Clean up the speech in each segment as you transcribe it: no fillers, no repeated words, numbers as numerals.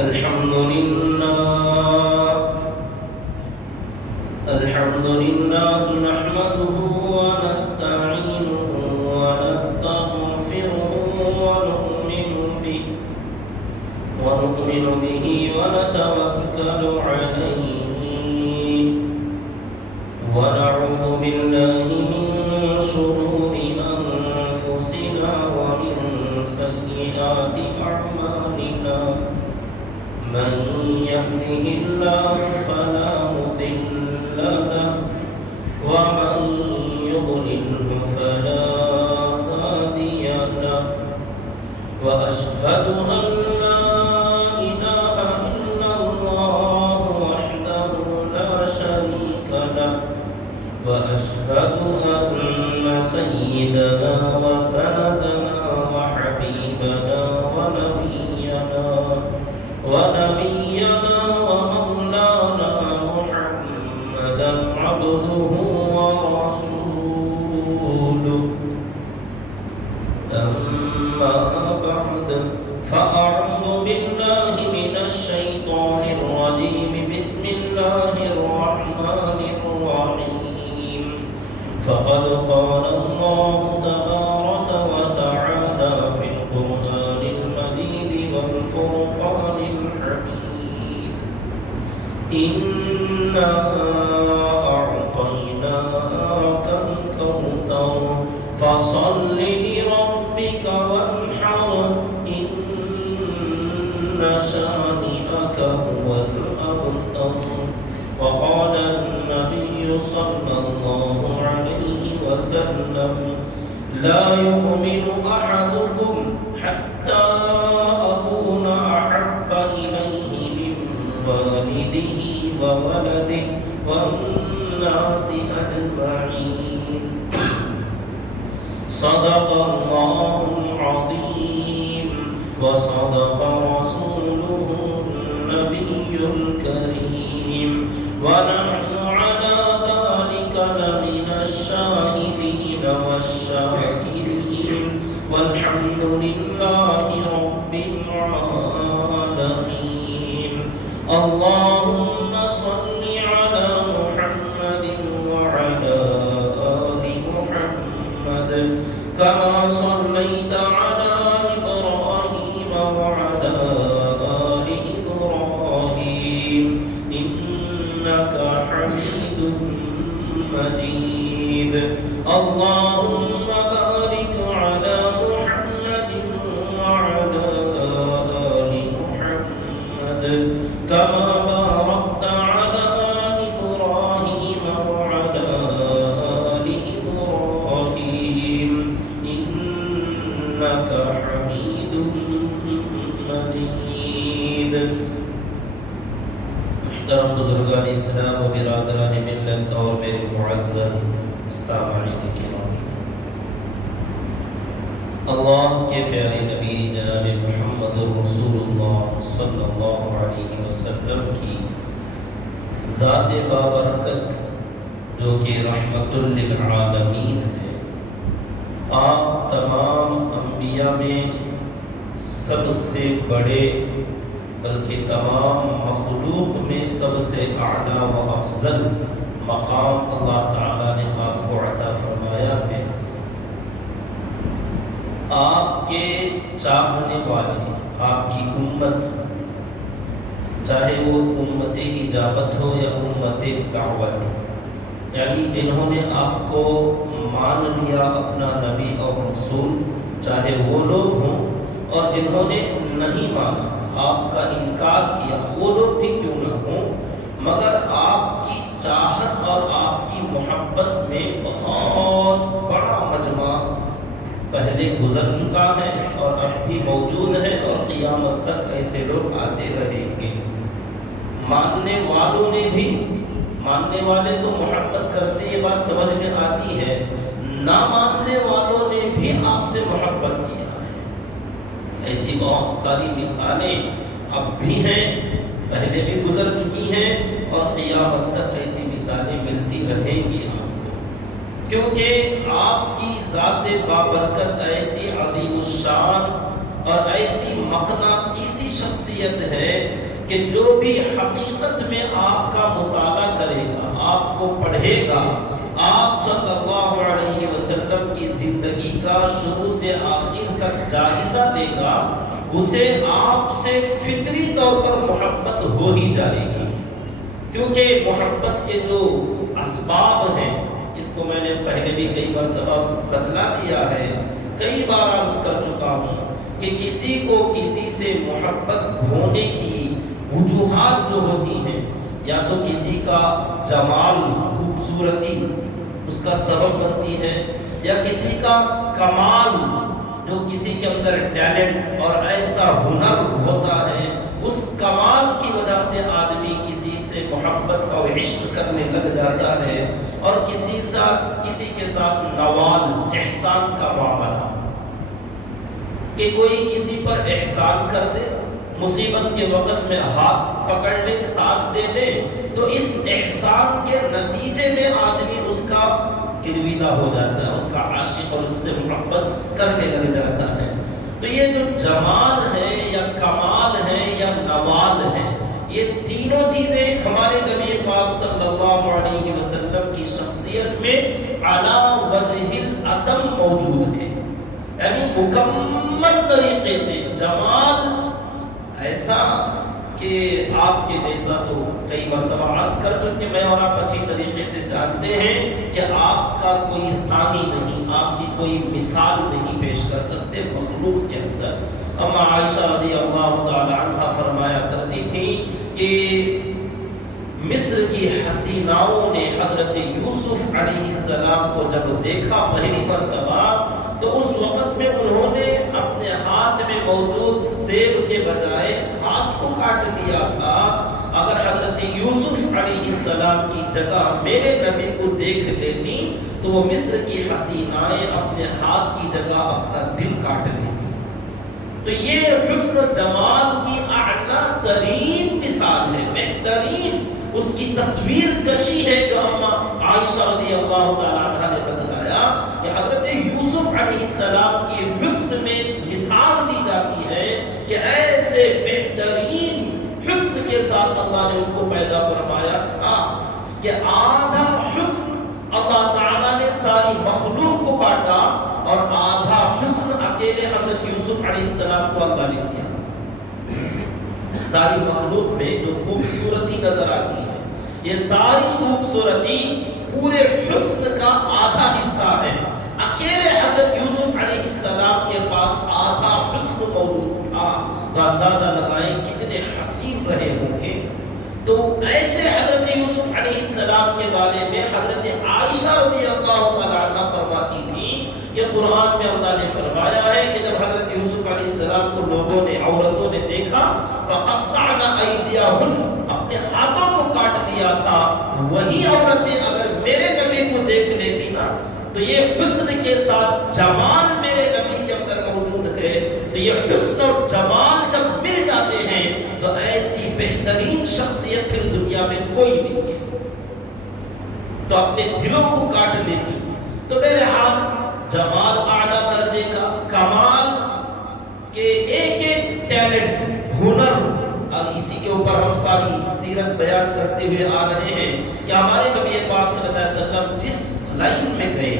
الحمد لله نحمده ونستعينه ونستغفره ونؤمن به ونتوكل عليه ونعوذ بالله من شرور أنفسنا ومن سيئات أعمالنا من يهده الله فلا مضل له ومن يضلله فلا هادي له وأشهد أن لا إله إلا الله وحده لا شريك له وأشهد أن سيدنا وسندنا وحبيبنا ونبينا ومولانا محمدا عبده ورسوله أما بعد فأعوذ بالله من الشيطان الرجيم بسم الله الرحمن الرحيم فقد قال الله تبارك وتعالى في القرآن المجيد والفرقان الحميد إنا أعطيناك الكوثر فصل لربك وانحر إن شانئك هو الأبتر وقال النبي صلى الله عليه وسلم لا يؤمن أحدكم حتى أكون أحب إليه من والده وولده والناس أجمعين صدق الله العظيم وصدق رسوله النبي الكريم ونحن على ذلك لمن الشاهدين والشاكرين والحمد لله رب العالمين اللهم صل على محمد وعلى آل محمد كما صليت على إبراهيم وعلى آل إبراهيم إنك حميد مجيد اللهم بارك على محمد وعلى آل محمد كما باركت على إبراهيم وعلى آل إبراهيم إنك حميد مجيد محترم بزرگان اسلام و برادران ملت اور میرے معزز سامعین کرام اللہ کے پیارے نبی جناب محمد رسول اللہ صلی اللہ علیہ وسلم کی ذات بابرکت جو کہ رحمت للعالمین ہے، آپ تمام انبیاء میں سب سے بڑے بلکہ تمام مخلوق میں سب سے اعلیٰ و افضل مقام اللہ تعالیٰ نے آپ کو عطا فرمایا ہے۔ آپ کے چاہنے والے، آپ کی امت، چاہے وہ امت اجابت ہو یا امت دعوت، یعنی جنہوں نے آپ کو مان لیا اپنا نبی اور رسول، چاہے وہ لوگ ہوں، اور جنہوں نے نہیں مانا، آپ کا انکار کیا، وہ لوگ بھی کیوں نہ ہوں، مگر آپ کی چاہت اور آپ کی محبت میں بہت بڑا مجمع پہلے گزر چکا ہے اور اب بھی موجود ہے، اور قیامت تک ایسے لوگ آتے رہیں گے۔ ماننے والوں نے بھی، ماننے والے تو محبت کرتے، یہ بات سمجھ میں آتی ہے، نہ ماننے والوں نے بھی آپ سے محبت کیا ہے۔ ایسی بہت ساری مثالیں اب بھی ہیں، پہلے بھی گزر چکی ہیں، اور قیامت تک ایسی مثالیں ملتی رہیں گی آپ کو، کیونکہ آپ کی ذات بابرکت ایسی عظیم الشان اور ایسی مقناطیسی شخصیت ہے کہ جو بھی حقیقت میں آپ کا مطالعہ کرے گا، آپ کو پڑھے گا، آپ صلی اللہ علیہ وسلم کی زندگی کا شروع سے آخر تک جائزہ لے گا، اسے آپ سے فطری طور پر محبت ہو ہی جائے گی، کیونکہ محبت کے جو اسباب ہیں، اس کو میں نے پہلے بھی کئی مرتبہ بتلا دیا ہے، کئی بار عرض کر چکا ہوں کہ کسی کو کسی سے محبت ہونے کی وجوہات جو ہوتی ہیں، یا تو کسی کا جمال، خوبصورتی اس کا سبب بنتی ہے، یا کسی کا کمال، جو کسی کے اندر ٹیلنٹ اور ایسا ہنر ہوتا ہے، اس کمال کی وجہ سے آدمی کسی سے محبت اور عشق کرنے لگ جاتا ہے، اور کسی کے ساتھ نوال، احسان کا معاملہ، کہ کوئی کسی پر احسان کر دے، مصیبت کے وقت میں ہاتھ پکڑ لے، ساتھ دے دے، تو اس احسان کے نتیجے میں آدمی اس کا گرویدہ ہو جاتا ہے، اس کا عاشق اور اس سے محبت کرنے لگ جاتا ہے۔ تو یہ جو جمال ہے یا کمال ہے یا نوال ہے، یہ تینوں چیزیں ہمارے نبی پاک صلی اللہ علیہ وسلم کی شخصیت میں علی وجہ الاتم موجود ہے، یعنی مکمل طریقے سے جمال ایسا کہ آپ کے جیسا تو کئی مرتبہ عرض کر چکے میں، اور آپ اچھی طریقے سے جانتے ہیں کہ آپ کا کوئی ثانی نہیں، آپ کی کوئی مثال نہیں پیش کر سکتے مخلوق کے اندر۔ اما عائشہ رضی اللہ تعالی عنہ فرمایا کرتی تھی کہ مصر کی حسیناؤں نے حضرت یوسف علیہ السلام کو جب دیکھا پہلی مرتبہ، تو اس وقت میں انہوں نے اپنے ہاتھ میں موجود سیب کے بجائے ہاتھ کو کاٹ دیا تھا۔ اگر حضرت یوسف علیہ السلام کی جگہ میرے نبی کو دیکھ لیتی تو وہ مصر کی حسینائیں اپنے ہاتھ کی جگہ اپنا دل کاٹ لیتی۔ تو یہ حسن و جمال کی اعلیٰ ترین مثال ہے، بہترین اس کی تصویر کشی ہے جو اما عائشہ رضی اللہ تعالیٰ عنہ نے بتلایا کہ حضرت یوسف علیہ السلام کی حسن میں مثال دی جاتی ہے کہ ایسے بہترین حسن کے ساتھ اللہ نے ان کو پیدا فرمایا تھا کہ آدھا حسن اللہ تعالیٰ نے ساری مخلوق کو بانٹا، اور آدھا حسن اکیلے حضرت یوسف علیہ السلام کو اللہ نے دیا۔ ساری مخلوق میں جو خوبصورتی نظر آتی ہے، یہ ساری خوبصورتی پورے حسن کا آدھا حصہ ہے، اکیلے حضرت یوسف علیہ السلام کے پاس آدھا حسن موجود تھا۔ تو اندازہ لگائیں کتنے حسین رہے ہوں گے۔ تو ایسے حضرت یوسف علیہ السلام کے بارے میں حضرت عائشہ رضی اللہ تعالیٰ عنہ فرماتی تھی کہ قرآن میں اللہ نے فرمایا ہے کہ جب حضرت یوسف علیہ السلام کو لوگوں نے، عورتوں نے دیکھا، فَقَطَّعْنَ أَيْدِيَهُنَّ، اپنے ہاتھوں کو کاٹ دیا تھا، وہی عورتیں اگر میرے نبی کو دیکھ لیتی نا تو یہ حسن کے ساتھ جمال میرے نبی کے اندر موجود ہے، تو یہ حسن اور جمال جب مل جاتے ہیں تو ایسی بہترین شخصیت پھر دنیا میں کوئی نہیں ہے، تو اپنے دلوں کو کاٹ لیتی۔ تو میرے ہاتھ جمال اعلیٰ درجے کا، کمال کے ایک ایک ٹیلنٹ، ہنر، اور اسی کے اوپر ہم ساری سیرت بیان کرتے ہوئے آ رہے ہیں کہ ہمارے نبی پاک صلی اللہ علیہ وسلم جس لائن میں گئے،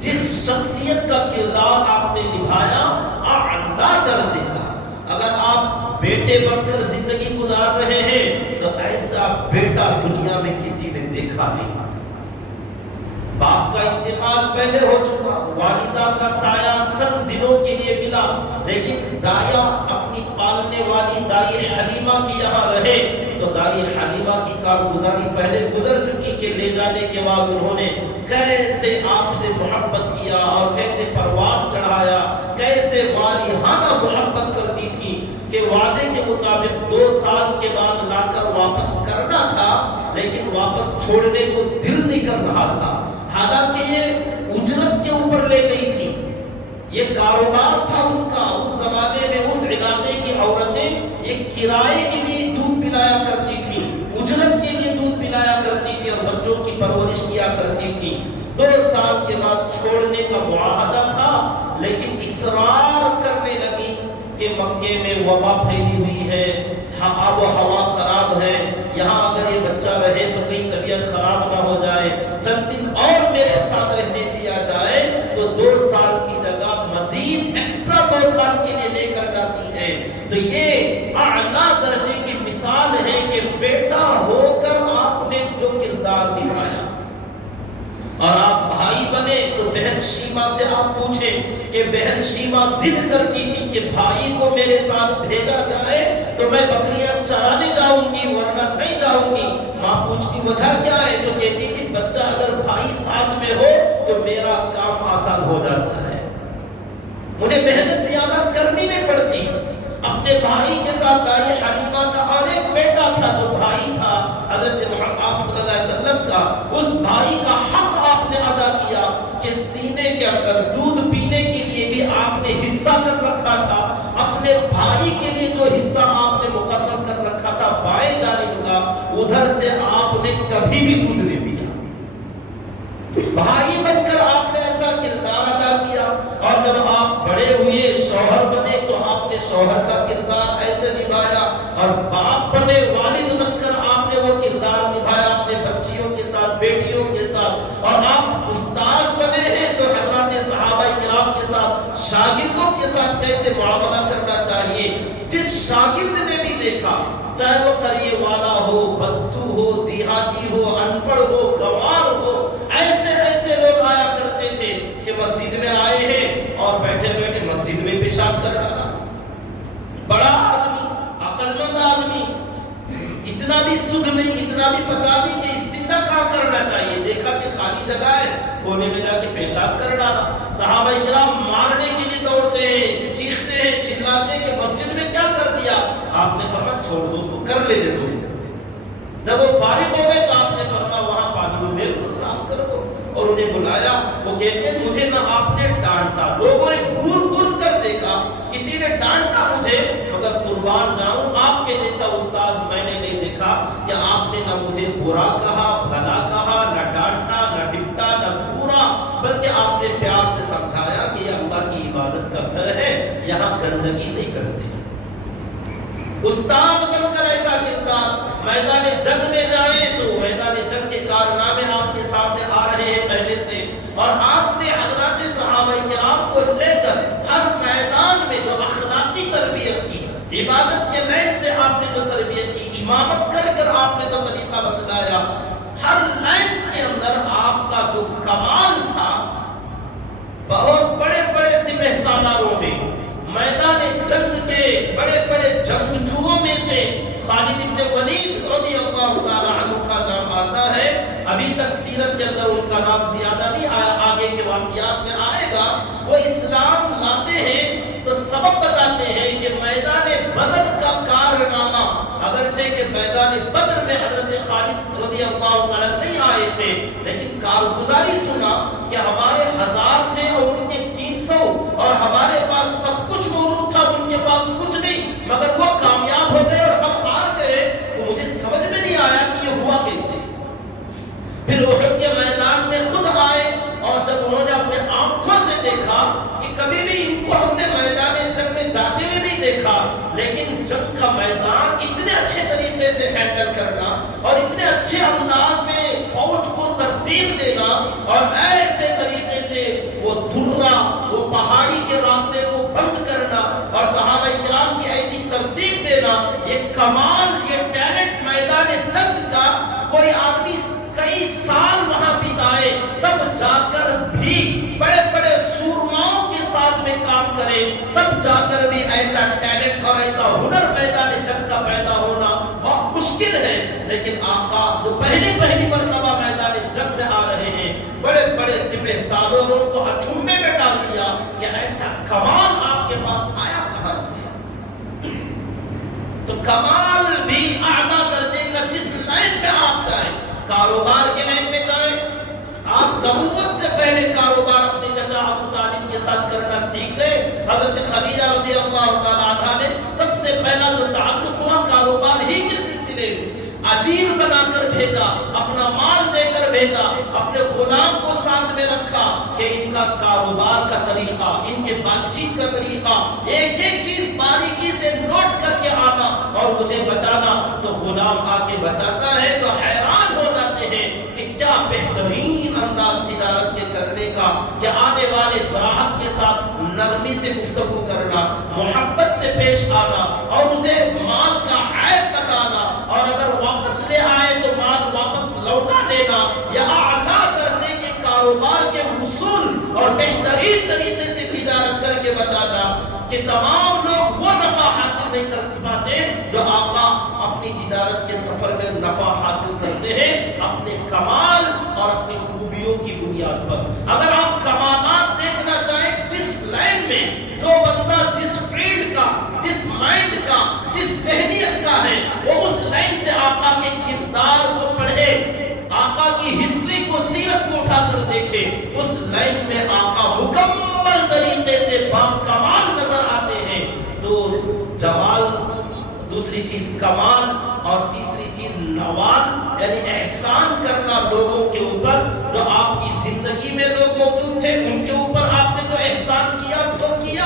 جس شخصیت کا کردار آپ نے نبھایا اعلیٰ درجے کا، اگر آپ بیٹے بن کر زندگی گزار رہے ہیں تو ایسا بیٹا دنیا میں کسی نے دیکھا نہیں۔ باپ کا انتقال پہلے ہو چکا، والدہ کا سایہ چند دنوں کے لیے ملا، لیکن دایا اپنی پالنے والی دائی حلیمہ کی یہاں رہے تو دائی حلیمہ کی کارگزاری پہلے گزر چکی کہ لے جانے کے بعد انہوں نے کیسے آپ سے محبت کیا اور کیسے پروان چڑھایا، کیسے والہانہ محبت کرتی تھی کہ وعدے کے مطابق 2 سال کے بعد لا کر واپس کرنا تھا، لیکن واپس چھوڑنے کو دل نہیں کر رہا تھا، حالانکہ یہ اجرت کے اوپر لے گئی تھی، یہ کاروبار تھا ان کا۔ اس زمانے میں اس علاقے کی عورتیں ایک کرائے کے لیے دودھ پلایا کرتی تھی، اجرت کے لیے دودھ پلایا کرتی تھی اور بچوں کی پرورش کیا کرتی تھی۔ 2 سال کے بعد چھوڑنے کا معاہدہ تھا، لیکن اصرار کرنے لگی کہ مکے میں وبا پھیلی ہوئی ہے، آب و ہوا خراب ہے، یہاں اگر یہ بچہ رہے تو کہیں طبیعت خراب نہ ہو جائے، چند دن اور میرے ساتھ رہنے دیا جائے تو 2 سال کی جگہ مزید ایکسٹرا 2 سال کے لیے لے کر جاتی ہے۔ تو یہ اعلیٰ درجے کی مثال ہے کہ بیٹا ہو کر آپ نے جو کردار نبھایا، اور آپ بھائی بنے تو بہن شیما سے آپ پوچھیں کہ بہن شیما ضد کرتی تھی کہ بھائی کو میرے ساتھ بھیجا جائے تو میں بکریاں چرانے جاؤں گی ورنہ نہیں جاؤں گی۔ ماں پوچھتی وجہ کیا ہے تو کہتی تھی بچہ اگر بھائی ساتھ میں ہو تو میرا کام آسان ہو جاتا ہے، مجھے محنت زیادہ کرنی نہیں پڑتی۔ اپنے بھائی کے ساتھ دائی حلیمہ کا اور ایک بیٹا تھا جو بھائی تھا حضرت محمد صلی اللہ علیہ وسلم کا، اس بھائی کا حق آپ نے ادا کیا کہ سینے کے اندر دودھ پینے کے لیے بھی آپ نے حصہ کر رکھا تھا، اپنے بھائی کے لیے جو حصہ آپ نے مقرر کر رکھا تھا بائیں جانب کا، ادھر سے آپ نے کبھی بھی دودھ نہیں پیا۔ بھائی بن کر آپ نے ایسا کردار ادا کیا، اور جب آپ بڑے ہوئے شوہر بنے تو آپ نے شوہر کا کردار ایسے نبھایا، اور باپ بنے والد بن کر آپ نے وہ کردار نبھایا اپنے بچیوں کے ساتھ، بیٹیوں کے ساتھ، اور آپ استاذ بنے ہیں تو حضرات صحابہ کرام کے ساتھ، شاگردوں کے ساتھ کیسے معاملہ کرنا چاہیے۔ جس شاگرد نے بھی دیکھا، چاہے وہ قریے والا ہو، بدو ہو، دیہاتی ہو، ان پڑھ ہو، گوار ہو، ایسے ایسے لوگ آیا کرتے تھے کہ مسجد میں آئے ہیں اور بیٹھے بیٹھے مسجد میں پیشاب کر ڈالا۔ بڑا آدمی، عقل مند آدمی، اتنا بھی سدھ نہیں، اتنا بھی پتا نہیں کہ استنجا کہاں کرنا چاہیے، دیکھا کہ خالی جگہ ہے، کونے میں جا کے پیشاب کر ڈالا۔ صحابہ کرام مارنے کے لیے دوڑتے ہیں، چیختے ہیں، چلاتے ہیں کہ مسجد میں کیا کر دیا؟ آپ نے فرمایا چھوڑ دو اس کو، کر لینے دو۔ جب وہ فارغ ہو گئے تو آپ نے فرمایا وہاں پانی دے دو، صاف کر دو، اور انہیں بلایا۔ وہ کہتے ہیں مجھے نہ آپ نے ڈانٹا، لوگوں نے گھور گھور کر دیکھا، کسی نے ڈانٹا مجھے، مگر قربان جاؤں آپ کے جیسا استاذ میں نے نہیں دیکھا کہ آپ نے نہ مجھے برا کہا، بھلا کہا، نہ ڈانٹا، نہ ڈپٹا، نہ پورا، بلکہ آپ نے پیار سے سمجھایا کہ یہ اللہ کی عبادت کا گھر ہے، یہاں گندگی نہیں کرتے۔ استاذ بن کر ایسا کردار، میدان جنگ میں جائیں تو میدان جنگ کے کارنامے آپ کے سامنے آ رہے ہیں پہلے سے، اور آپ نے حضرات صحابہ کرام کو لے کر ہر میدان میں جو اخلاقی تربیت کی، عبادت کے لین سے آپ نے جو تربیت کی، امامت کر کر آپ نے جو طریقہ بتلایا، ہر لین کے اندر آپ کا جو کمال تھا، بہت بڑے بڑے سپہ سالاروں میں، میدان جنگ کے بڑے بڑے جنگجوؤں میں سے خالد بن ولید رضی اللہ تعالی عنہ کا نام آتا ہے۔ ابھی تک سیرت کے اندر ان کا نام زیادہ نہیں آیا، آگے کے واقعات میں آئے گا۔ وہ اسلام لاتے ہیں تو سبب بتاتے ہیں کہ میدان بدر کا کارنامہ، اگرچہ کہ میدان بدر میں حضرت خالد رضی اللہ تعالی نہیں آئے تھے، لیکن کارگزاری سنا کہ ہمارے 1000 تھے اور ان کے 300، اور ہمارے پاس سب کچھ موجود تھا، ان کے پاس کچھ نہیں، مگر وہ کامیاب ہو گئے اور ہم ہار گئے۔ تو مجھے سمجھ میں نہیں آیا کہ یہ ہوا کیسے۔ پھر احد کے میدان میں خود آئے، اور جب انہوں نے اپنے آنکھوں سے دیکھا کہ کبھی بھی ان کو ہم نے میدان جنگ میں جاتے ہوئے نہیں دیکھا، لیکن جنگ کا میدان اتنے اچھے طریقے سے ہینڈل کرنا اور اتنے اچھے انداز میں فوج کو ترتیب دینا، اور ایسے طریقے سے وہ دھرا، وہ پہاڑی کے راستے کو بند کرنا اور صحابہ کرام کی ایسی ترتیب دینا، یہ کمال، یہ ٹیلنٹ میدان جنگ کا کوئی آدمی کئی سال وہاں بتائے تب جا کر بھی، بڑے بڑے سورماؤں کے ساتھ میں کام کرے تب جا کر بھی ایسا ٹیلنٹ اور ایسا ہنر میدان جنگ کا پیدا ہونا بہت مشکل ہے۔ لیکن آقا جو پہلی مرتبہ میدان جنگ میں آ رہے ہیں، بڑے بڑے سپہ سالاروں کو اچھومے میں ڈال دیا کہ ایسا کمال آپ کے پاس آیا کہاں سے؟ تو کمال بھی اعلیٰ درجے کا، جس لائن میں آپ جائیں، کاروبار کے لائن میں جائیں، آپ نبوت سے پہلے کاروبار اپنے چچا ابو طالب کے ساتھ کرنا سیکھ گئے۔ حضرت خدیجہ رضی اللہ تعالی عنہا نے سب سے پہلا جو تعلق ہوا کاروبار ہی کے سلسلے میں، اجیر بنا کر بھیجا، اپنا مال دے کر بھیجا، اپنے غلام کو ساتھ میں رکھا کہ ان کا کاروبار کا طریقہ، ان کے بات چیت کا طریقہ، ایک ایک چیز باریکی سے نوٹ کر کے آنا اور مجھے بتانا۔ تو غلام آ کے بتاتا ہے تو حیران ہو جاتے ہیں کہ کیا بہترین انداز تجارت کے کرنے کا، کہ آنے والے گراہک کے ساتھ نرمی سے گفتگو کرنا، محبت سے پیش آنا اور اسے مال کا عیب بتانا، اور اگر واپس لے آئے تو مال واپس لوٹا دینا، یا اعلیٰ درجے کے کاروبار کے اصول اور بہترین طریقے سے تجارت کر کے بتانا کہ تمام لوگ وہ نفع حاصل نہیں کر پاتے جو آقا اپنی تجارت کے سفر میں نفع حاصل کرتے ہیں اپنے کمال اور اپنی خوبیوں کی بنیاد پر۔ اگر آپ کمالات دیکھنا چاہیں جس لائن میں جو بندہ جس فیلڈ کا، جس مائنڈ کا، جس ذہنیت کا ہے، وہ اس لائن سے آقا کے کردار کو پڑھے، آقا کی ہسٹری کو، سیرت کو اٹھا کر دیکھے، اس لائن میں آقا مکمل طریقے سے باکمال نظر آتے ہیں۔ تو جمال دوسری چیز کمال، اور تیسری چیز نوال یعنی احسان کرنا لوگوں کے اوپر۔ جو آپ کی زندگی میں لوگ موجود تھے ان کے اوپر آپ نے جو احسان کیا سو کیا،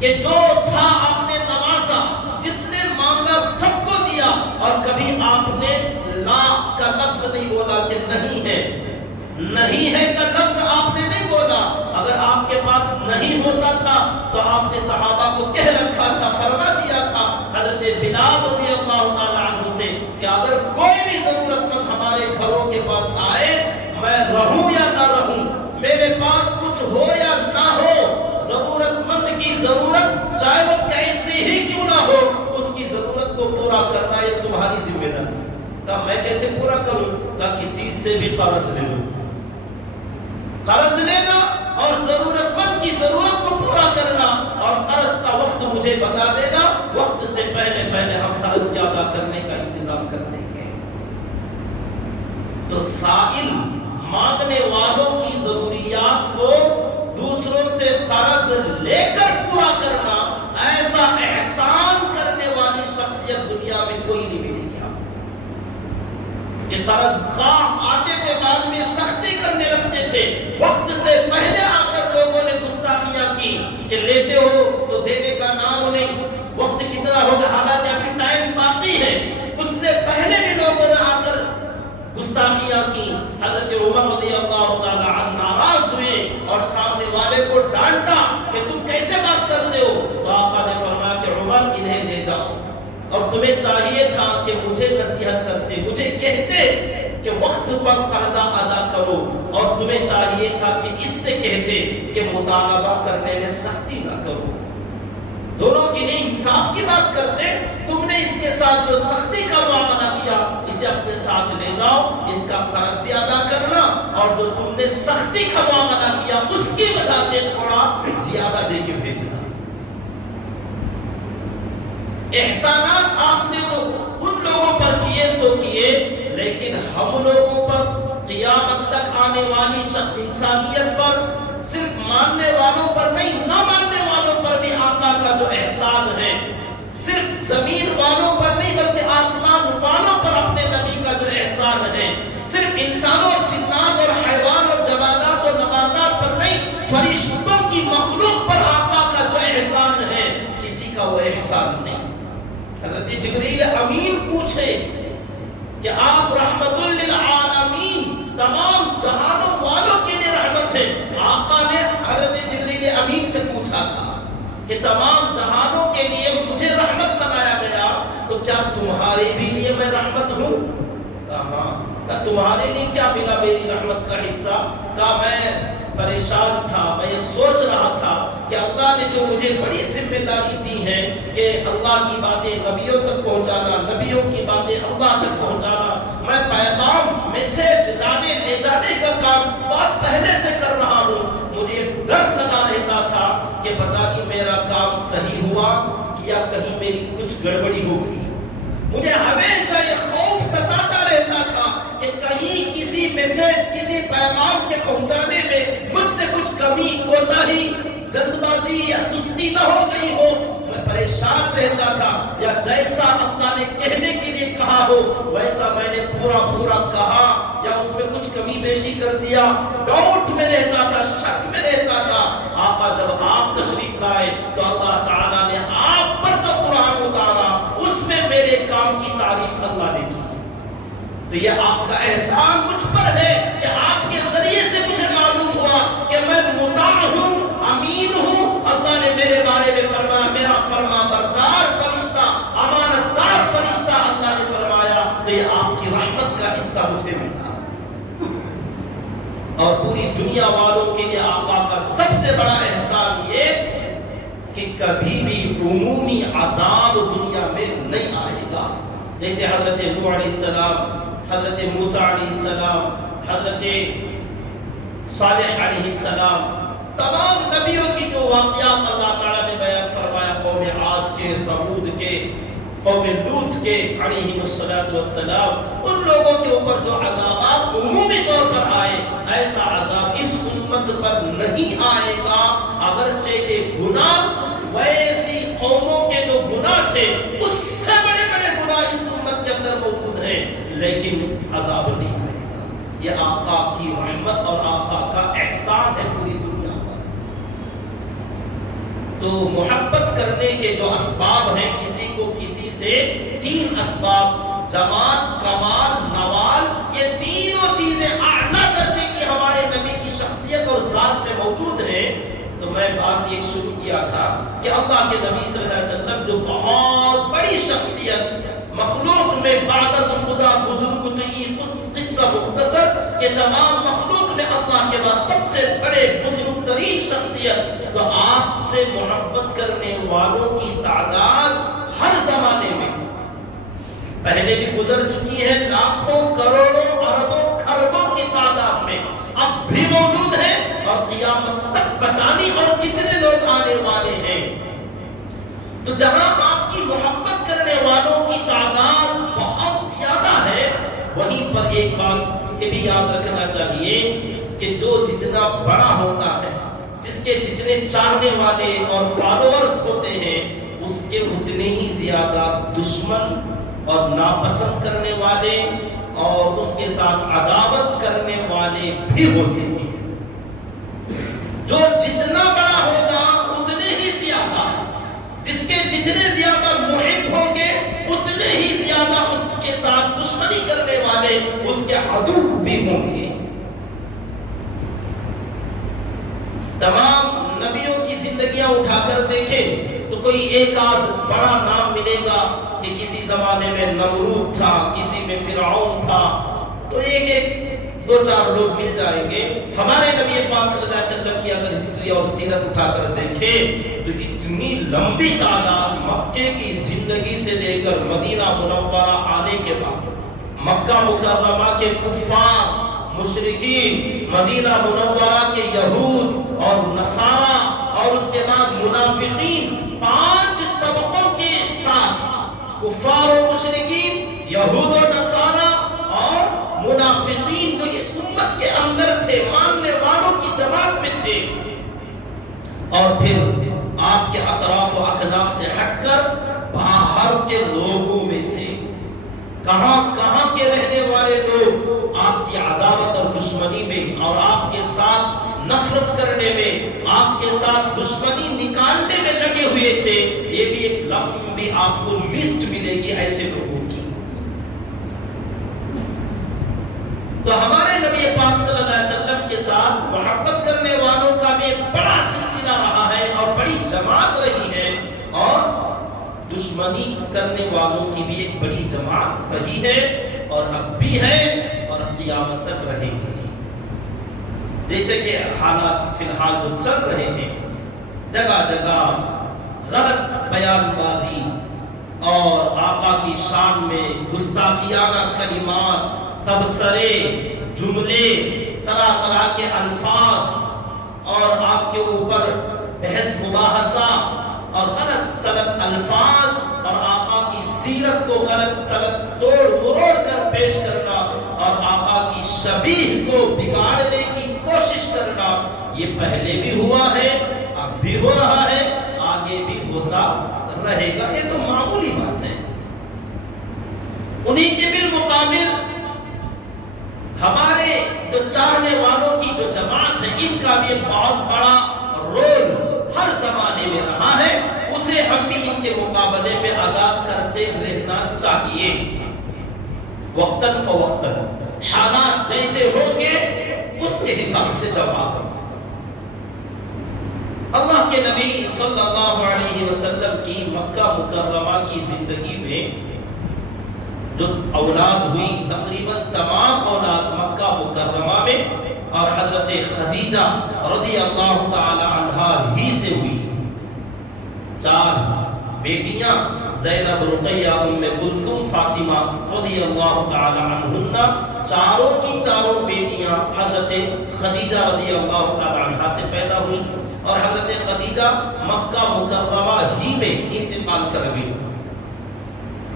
کہ جو تھا آپ نے نوازا، جس نے مانگا سب کو دیا، اور کبھی آپ نے لا کا لفظ نہیں بولا کہ نہیں ہے، نہیں ہے کا لفظ آپ نے نہیں بولا۔ اگر آپ کے پاس نہیں ہوتا تھا تو آپ نے صحابہ کو کہہ رکھا تھا، فرما دیا تھا حضرت بلال رضی اللہ تعالیٰ عنہ سے کہ اگر کوئی بھی ضرورت مند ہمارے گھروں کے پاس آئے، میں رہوں یا نہ رہوں، میرے پاس کچھ ہو یا نہ ہو، ضرورت مند کی ضرورت چاہے وہ کیسی ہی کیوں نہ ہو، اس کی ضرورت کو پورا کرنا یہ تمہاری ذمہ داری۔ کہا میں کیسے پورا کروں؟ کہا کسی سے بھی قرض لے لو، قرض لینا اور ضرورت مند کی ضرورت کو پورا کرنا، اور قرض کا وقت مجھے بتا دینا، وقت سے پہلے ہم قرض کے ادا کرنے کا انتظام کر دیں گے۔ تو سائل مانگنے والوں کی ضروریات کو دوسروں سے قرض لے کر پورا کرنا، ایسا احسان کرنے والی شخصیت دنیا میں کوئی نہیں ملے گی۔ کہ قرض خواہ آتے تھے، بعد میں سختی کرنے لگتے تھے، وقت سے پہلے آ کر لوگوں نے گستاخیاں کی کہ لیتے ہو تو دینے کا نام نہیں، وقت کتنا ہوگا، حالانکہ ابھی ٹائم باقی ہے، اس سے پہلے بھی لوگوں نے آ کر گستاخیاں کی۔ حضرت عمر رضی اللہ تعالیٰ عنہ ناراض ہوئے اور سامنے والے کو ڈانٹا کہ تم کیسے بات کرتے ہو؟ تو آقا نے فرمایا کہ عمر انہیں لے جاؤ، اور تمہیں چاہیے تھا کہ مجھے نصیحت کرتے، مجھے کہتے کہ وقت پر قرضہ ادا کرو، اور تمہیں چاہیے تھا کہ اس سے کہتے کہ مطالبہ کرنے میں سختی نہ کرو۔ دونوں کے لیے انصاف کی بات کرتے، تم نے اس کے ساتھ جو سختی کا معاملہ کیا اسے اپنے ساتھ لے جاؤ، اس کا قرض بھی ادا کرنا، اور جو تم نے سختی کا معاملہ کیا اس کی وجہ سے تھوڑا زیادہ دے کے بھیجنا۔ احسانات آپ نے جو ان لوگوں پر کیے سو کیے، لیکن ہم لوگوں پر قیامت تک آنے والی شخص انسانیت پر، صرف ماننے والوں پر نہیں، نہ ماننے والوں پر بھی آقا کا جو احسان ہے، صرف زمین والوں پر نہیں بلکہ آسمان والوں پر اپنے نبی کا جو احسان ہے، صرف انسانوں اور جنات اور حیوان اور جمادات اور نباتات پر نہیں، فرشتوں کی مخلوق پر آقا کا جو احسان ہے، کسی کا وہ احسان نہیں۔ حضرت جبریل امین پوچھے کہ آپ رحمت للعالمین، تمام جہانوں والوں کے لیے رحمت ہے۔ آقا نے حضرت جبریل امین سے پوچھا تھا کہ تمام جہانوں کے لیے مجھے رحمت بنایا گیا، تو کیا تمہارے بھی لیے میں رحمت ہوں؟ کہا ہاں۔ کہا تمہارے لیے کیا ملا میری رحمت کا حصہ؟ کہا میں پریشان تھا، میں یہ سوچ رہا تھا کہ اللہ نے جو مجھے بڑی ذمہ داری دی ہے کہ اللہ کی باتیں نبیوں تک پہنچانا، نبیوں کی باتیں اللہ تک پہنچانا، میں پیغام میسج لانے لے جانے کا کام بہت پہلے سے کر رہا ہوں، مجھے ڈر لگا رہتا تھا کہ پتہ نہیں میرا کام صحیح ہوا یا کہیں میری کچھ گڑبڑی ہو گئی۔ مجھے ہمیشہ یہ خوف ستاتا رہتا تھا کہ کہیں کسی میسج، کسی پیغام کے پہنچانے میں مجھ سے کچھ کمی، کوتاہی، جلد بازی یا سستی نہ ہو گئی ہو۔ میں پریشان پریشان رہتا تھا، یا جیسا اللہ نے کہنے کے لیے کہا ہو ویسا میں نے پورا پورا کہا، یا اس میں کچھ کمی بیشی کر دیا، ڈاؤٹ میں رہتا تھا، شک میں رہتا تھا۔ آقا جب آپ تشریف لائے تو اللہ تعالیٰ نے آپ پر جو قرآن اتارا اس میں میرے کام کی تعریف اللہ نے کی۔ تو یہ آپ کا احسان مجھ پر ہے کہ آپ کے ذریعے سے مجھے معلوم ہوا کہ میں مطاع ہوں، امین ہوں۔ اللہ نے میرے بارے میں فرمایا میرا فرما بردار فرشتہ، امانت دار فرشتہ اللہ نے فرمایا، تو یہ آپ کی رحمت کا حصہ مجھے ملا۔ اور پوری دنیا والوں کے لیے آقا کا سب سے بڑا احسان یہ کہ کبھی بھی عمومی عذاب دنیا میں نہیں آئے گا۔ جیسے حضرت نوح علیہ السلام، حضرت موسیٰ علیہ السلام، حضرت صالح علیہ السلام، تمام نبیوں کی جو واقعات اللہ تعالیٰ نے بیان فرمایا، قوم عاد کے، ثمود کے، قوم لوط کے علیہ السلام، ان لوگوں کے اوپر جو عذابات عمومی طور پر آئے، ایسا عذاب اس امت پر نہیں آئے گا، اگرچہ کہ گناہ ویسی قوموں کے جو گناہ تھے اس سے بڑے بڑے گناہ اس امت کے اندر موجود ہیں، لیکن عذاب نہیں آئے گا۔ یہ آقا کی رحمت اور آقا کا احسان ہے پوری دنیا پر۔ تو محبت کرنے کے جو اسباب ہیں کسی کو کسی سے، تین اسباب، جمال، کمال، نوال، یہ تینوں چیزیں اعلیٰ درجے کی ہمارے نبی کی شخصیت اور ذات میں موجود ہیں۔ تو میں بات یہ شروع کیا تھا کہ اللہ کے نبی صلی اللہ علیہ وسلم جو بہت بڑی شخصیت، مخلوق میں بعد از خدا بزرگ، تو یہ قصہ مختصر کہ تمام مخلوق میں اللہ کے بعد سب سے بڑے بزرگ ترین شخصیت، تو آپ سے محبت کرنے والوں کی تعداد ہر زمانے میں پہلے بھی گزر چکی ہے، لاکھوں، کروڑوں، اربوں، کھربوں کی تعداد میں اب بھی موجود ہے، اور قیامت تک پتہ نہیں اور کتنے لوگ آنے والے ہیں۔ تو جہاں آپ کی محبت کرنے والوں کی تعداد بہت زیادہ ہے، وہیں پر ایک بات یہ بھی یاد رکھنا چاہیے کہ جو جتنا بڑا ہوتا ہے، جس کے جتنے چاہنے والے اور فالوورز ہوتے ہیں، اس کے اتنے ہی زیادہ دشمن اور ناپسند کرنے والے اور اس کے ساتھ عداوت کرنے والے بھی ہوتے ہیں۔ جو جتنا بڑا ہوگا اتنے ہی زیادہ، جس کے جتنے زیادہ محب ہوں گے اتنے ہی زیادہ اس کے ساتھ دشمنی کرنے والے اس کے عدو بھی ہوں گے۔ تمام نبیوں کی زندگیاں اٹھا کر دیکھیں تو کوئی ایک آدھ بڑا نام ملے گا کہ کسی زمانے میں نمرود تھا، کسی میں فرعون تھا، تو ایک ایک دو چار لوگ مل جائیں گے۔ ہمارے نبی پاک صلی اللہ علیہ وسلم کی اگر ہسٹری اور سیرت اٹھا کر دیکھیں تو اتنی لمبی تعداد، مکے کی زندگی سے لے کر مدینہ منورہ آنے کے بعد، مکہ مکرمہ کے کفار، مشرکین، مدینہ منورہ کے یہود اور نصارہ، اور اس کے بعد منافقین، 5 طبقوں کے ساتھ کفار و مشرکین، یہود و نصارہ اور منافقین جو اس امت کے اندر تھے، ماننے والوں کی جماعت میں تھے، اور پھر آپ کے اطراف و اکناف سے ہٹ کر باہر کے لوگوں میں سے کہاں کہاں کے رہنے والے لوگ آپ کی عداوت اور دشمنی میں اور آپ کے ساتھ نفرت کرنے میں، آپ کے ساتھ دشمنی نکالنے میں لگے ہوئے تھے۔ یہ بھی ایک لمبی آپ کو لسٹ ملے گی ایسے لوگوں کی۔ تو ہمارے نبی پاک صلی اللہ علیہ وسلم کے ساتھ محبت کرنے والوں کا بھی ایک بڑا سلسلہ رہا ہے اور بڑی جماعت رہی ہے، اور دشمنی کرنے والوں کی بھی ایک بڑی جماعت رہی ہے، اور اب بھی ہے اور قیامت تک رہے گی۔ جیسے کہ حالات فی الحال جو چل رہے ہیں، جگہ جگہ غلط بیان بازی اور آقا کی شان میں گستاخیانہ کلمات، تبصرے، جملے، طرح طرح کے الفاظ، اور آپ کے اوپر بحث مباحثہ اور غلط سلط الفاظ، اور آقا کی سیرت کو غلط سلط توڑ مروڑ کر پیش کرنا، اور آقا کی شبیہ کو بگاڑنے کی کوشش کرنا، یہ پہلے بھی ہوا ہے، اب بھی ہو رہا ہے، آگے بھی ہوتا رہے گا، یہ تو معمولی بات ہے۔ انہی کے بالمقابل ہمارے جو چاہنے والوں کی جو جماعت ہے، ان کا بھی ایک بہت بڑا رول ہر زمانے میں رہا ہے، اسے ہم بھی ان کے مقابلے میں ادا کرتے رہنا چاہیے۔ وقتاً فوقتاً حالات جیسے ہوں گے اس کے حساب سے جواب۔ اللہ کے نبی صلی اللہ علیہ وسلم کی مکہ مکرمہ کی زندگی میں جو اولاد ہوئی، تقریباً تمام اولاد مکہ مکرمہ میں اور حضرت خدیجہ رضی اللہ تعالی عنہا ہی سے ہوئی۔ 4 بیٹیاں زینب، رقیہ، ام کلثوم، فاطمہ رضی اللہ تعالی عنہن، چاروں کی چاروں بیٹیاں حضرت خدیجہ رضی اللہ تعالی عنہا سے پیدا ہوئی، اور حضرت خدیجہ مکہ مکرمہ ہی میں انتقال کر گئی۔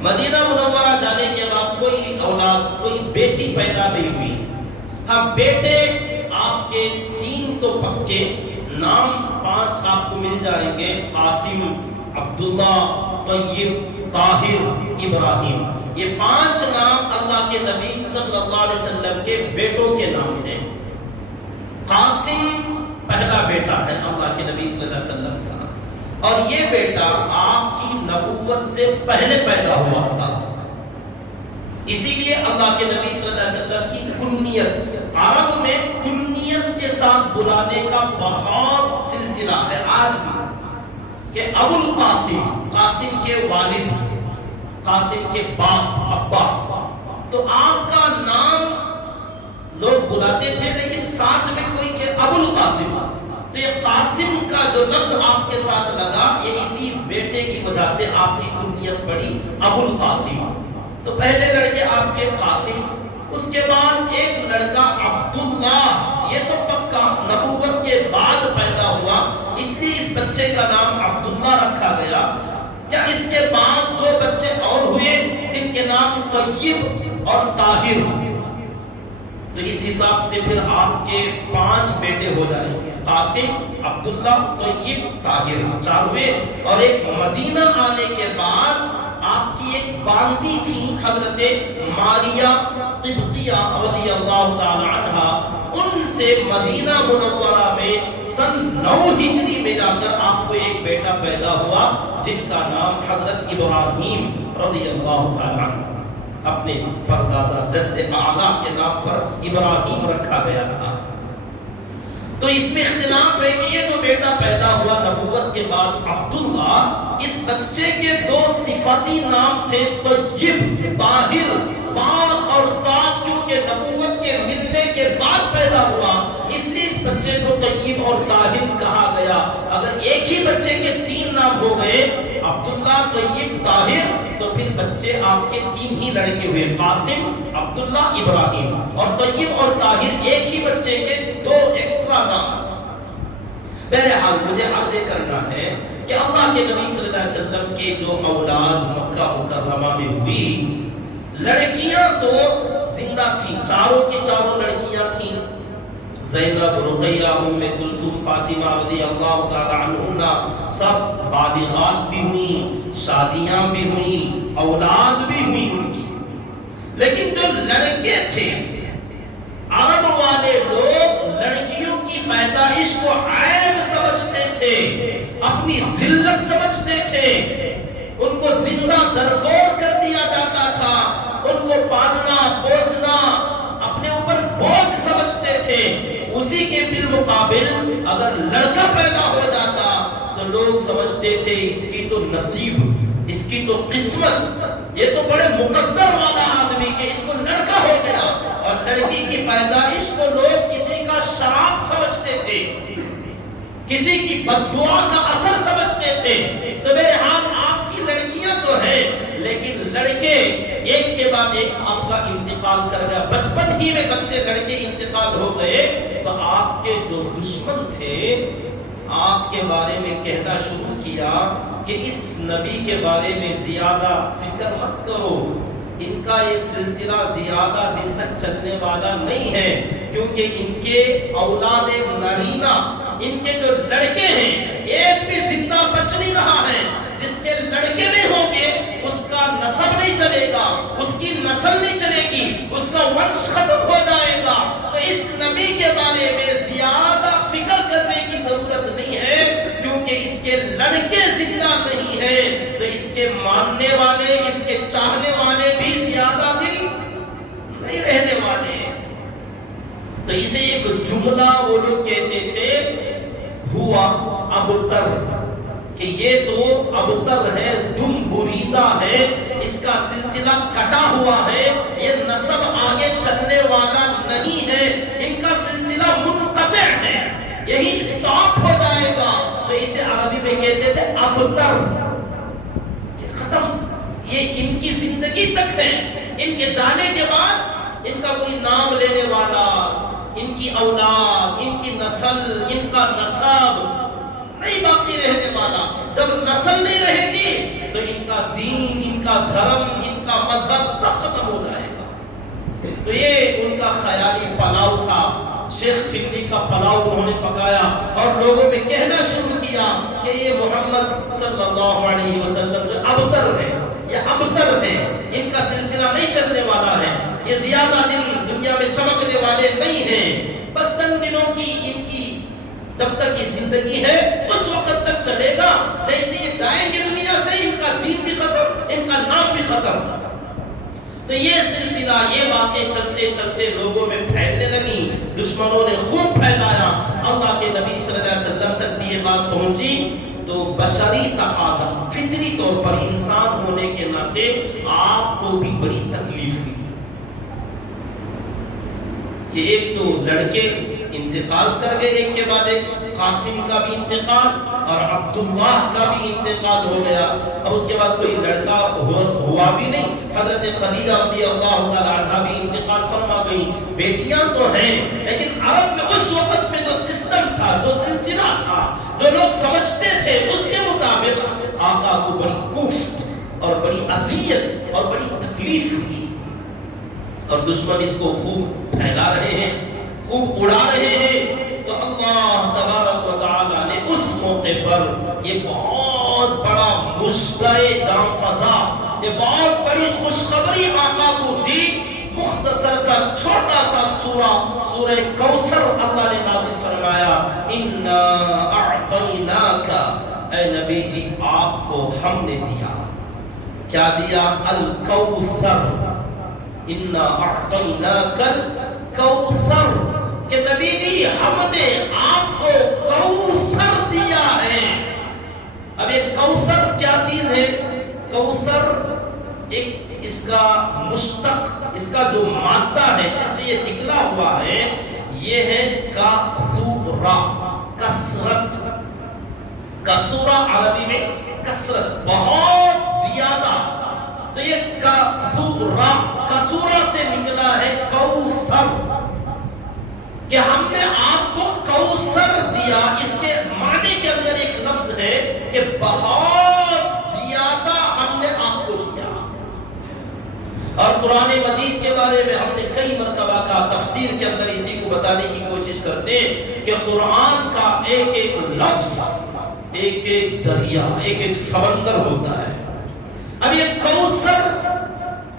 مدینہ منورہ جانے کے بعد کوئی اولاد، کوئی بیٹی پیدا نہیں ہوئی۔ ہاں بیٹے آپ کے 3 تو پکے، نام 5 آپ کو مل جائیں گے، قاسم، عبداللہ، طیب، طاہر، ابراہیم۔ یہ 5 نام اللہ کے نبی صلی اللہ علیہ وسلم کے بیٹوں کے نام ہیں۔ قاسم پہلا بیٹا ہے اللہ کے نبی صلی اللہ علیہ وسلم کا، اور یہ بیٹا آپ کی نبوت سے پہلے پیدا ہوا تھا، اسی لیے اللہ کے نبی صلی اللہ علیہ وسلم کی کنیت، عرب میں کنیت کے ساتھ بلانے کا بہت سلسلہ ہے آج بھی، کہ ابو القاسم، قاسم کے والد، قاسم کے باپ، ابا، تو آپ کا نام لوگ بلاتے تھے لیکن ساتھ میں کوئی کہ ابو القاسم، تو یہ قاسم کا جو لفظ آپ کے ساتھ لگا، یہ اسی بیٹے کی وجہ سے آپ کی کنیت پڑی ابو القاسم۔ تو پہلے لڑکے آپ کے قاسم، اس کے بعد ایک لڑکا عبداللہ، یہ تو پکا نبوت کے بعد پیدا ہوا، اس لیے اس بچے کا نام عبداللہ رکھا گیا۔ کیا اس کے بعد 2 بچے اور ہوئے جن کے نام طیب اور طاہر، تو اس حساب سے پھر آپ کے 5 بیٹے ہو جائیں گے، قاسم، عبداللہ، طیب، طاہر، 4 ہوئے۔ اور ایک مدینہ آنے کے بعد آپ کی ایک باندی تھی حضرت ماریہ قبطیہ رضی اللہ تعالی عنہا، ان سے مدینہ منورہ میں سن 9 ہجری میں جا کر آپ کو ایک بیٹا پیدا ہوا جن کا نام حضرت ابراہیم رضی اللہ تعالی عنہ، اپنے پردادا جد اعلیٰ کے نام پر ابراہیم رکھا گیا تھا۔ تو اس میں اختلاف ہے کہ یہ جو بیٹا پیدا ہوا نبوت کے بعد عبداللہ، اس بچے کے 2 صفاتی نام تھے، طیب، طاہر، پاک اور صاف، کیونکہ نبوت کے ملنے کے بعد پیدا ہوا، اس لیے اس بچے کو طیب اور طاہر کہا گیا۔ اگر ایک ہی بچے کے 3 نام ہو گئے، عبداللہ، طیب، طاہر، تو پھر بچے آپ کے 3 ہی لڑکے ہوئے، قاسم، عبداللہ، ابراہیم، اور طیب اور طاہر ایک ہی بچے کے 2 ایکسٹرا نام۔ بہرحال مجھے عرض کرنا ہے کہ اللہ کے نبی صلی اللہ علیہ وسلم کے جو اولاد مکہ مکرمہ میں ہوئی، لڑکیاں تو زندہ تھیں، چاروں کی چاروں لڑکیاں تھیں، زینب، رقیہ، ام کلثوم، فاطمہ رضی اللہ تعالی عنہا، سب بالغات بھی ہوئیں، شادیاں بھی ہوئیں، اولاد بھی ہوئی ان کی۔ لیکن جو لڑکے تھے، عرب والے لوگ لڑکیوں کی پیدائش کو عیب سمجھتے تھے، اپنی ذلت سمجھتے تھے، ان کو زندہ درگور کر دیا جاتا تھا، ان کو پالنا پوسنا اپنے اوپر بوجھ سمجھتے تھے۔ اسی کے بالمقابل اگر لڑکا پیدا ہو جاتا تو لوگ سمجھتے تھے اس کی تو نصیب، اس کی تو قسمت، یہ تو بڑے مقدر والا آدمی کہ اس کو لڑکا ہو گیا، اور لڑکی کی پیدائش کو لوگ کسی کا شراب سمجھتے تھے، کسی کی بددعا کا اثر سمجھتے تھے۔ تو بہرحال آپ کی لڑکیاں تو ہیں، لیکن لڑکے ایک کے بعد ایک آپ کا انتقال کر گیا، بچپن ہی میں بچے لڑکے انتقال ہو گئے، تو آپ کے جو دشمن تھے آپ کے بارے میں کہنا شروع کیا کہ اس نبی کے بارے میں زیادہ فکر مت کرو، ان کا یہ سلسلہ زیادہ دن تک چلنے والا نہیں ہے، کیونکہ ان کے اولاد نرینہ، ان کے جو لڑکے ہیں ایک بھی زندہ بچ نہیں رہا ہے، جس کے لڑکے نسل نہیں چلے گی، اس کا ونش ختم ہو جائے گا۔ تو اس نبی کے بارے میں زیادہ فکر کرنے کی ضرورت نہیں ہے، کیونکہ اس کے لڑکے زندہ نہیں ہیں، تو اس کے ماننے والے، اس کے چاہنے والے بھی زیادہ دن نہیں رہنے والے۔ تو اسے ایک جملہ وہ لوگ کہتے تھے ہوا ابتر، کہ یہ تو ابتر ہے، دم بریدہ ہے، اس کا سلسلہ کٹا ہوا ہے، یہ نسب آگے چلنے والا نہیں ہے، ان کا سلسلہ منقطع ہے، یہی اسٹاپ ہو جائے گا۔ تو اسے عربی میں کہتے تھے ابتر، کہ ختم، یہ ان کی زندگی تک ہے، ان کے جانے کے بعد ان کا کوئی نام لینے والا، ان کی اولاد، ان کی نسل، ان کا نسب نہیں باقی رہنے والا۔ جب نسل نہیں رہے گی تو ان کا دین، ان کا دھرم، ان کا مذہب سب ختم ہو جائے گا۔ تو یہ ان کا خیالی پلاؤ تھا، شیخ چلی کا پلاؤ انہوں نے پکایا اور لوگوں میں کہنا شروع کیا کہ یہ محمد صلی اللہ علیہ وسلم جو ابتر ہے، یہ ابتر ہے، ان کا سلسلہ نہیں چلنے والا ہے، یہ زیادہ دن دنیا میں چمکنے والے نہیں ہیں، بس چند دنوں کی ان کی جب تک یہ زندگی ہے اس وقت تک چلے گا، جیسے یہ جائیں گے دنیا سے ان کا دین بھی ختم، ان کا نام بھی ختم۔ تو یہ سلسلہ، یہ باتیں چلتے چلتے لوگوں میں پھیلنے لگی، دشمنوں نے خوب پھیلایا، اللہ کے نبی صلی اللہ علیہ وسلم تک بھی یہ بات پہنچی۔ تو بشری تقاضا، فطری طور پر انسان ہونے کے ناطے آپ کو بھی بڑی تکلیف ہوئی کہ ایک تو لڑکے انتقال کر گئے، ایک کے بعد ایک، قاسم کا بھی انتقال اور عبداللہ کا بھی انتقال ہو گیا، اب اس کے بعد کوئی لڑکا ہوا بھی نہیں، حضرت خدیجہ رضی اللہ تعالی عنہ بھی انتقال فرما گئی، بیٹیاں تو ہیں لیکن عرب میں اس وقت میں جو سسٹم تھا، جو سلسلہ تھا، جو لوگ سمجھتے تھے، اس کے مطابق آقا کو بڑی کوفت اور بڑی اذیت اور بڑی تکلیف ہوئی، اور دشمن اس کو خوب پھیلا رہے ہیں، خوب اڑا رہے ہیں۔ تو اللہ تبارک و تعالی نے اس موقع پر یہ بہت بڑا مشتع جاں فضا، یہ بہت بڑی خوشخبری آقا کو دی۔ مختصر سا چھوٹا سا سورہ کوثر اللہ نے نازل فرمایا، انا اعطیناک، اے نبی جی آپ کو ہم نے دیا، کیا دیا؟ الکوثر، انا اعطیناک الکوثر، کہ نبی جی ہم نے آپ کو کوثر دیا ہے۔ اب یہ کوثر کیا چیز ہے؟ کوثر ایک اس کا مشتق، اس کا جو مادہ ہے جس سے یہ نکلا ہوا ہے، یہ ہے کاثورا، کثرت۔ کثورا عربی میں کثرت، بہت زیادہ، تو یہ کاثورا، کثورا سے نکلا ہے کوثر، کہ ہم نے آپ کو کوثر دیا۔ اس کے معنی کے اندر ایک لفظ ہے کہ بہت زیادہ ہم نے آپ کو دیا۔ اور قرآن مجید کے بارے میں ہم نے کئی مرتبہ کا تفسیر کے اندر اسی کو بتانے کی کوشش کرتے ہیں کہ قرآن کا ایک ایک لفظ ایک ایک دریا، ایک ایک سمندر ہوتا ہے۔ اب یہ کوثر،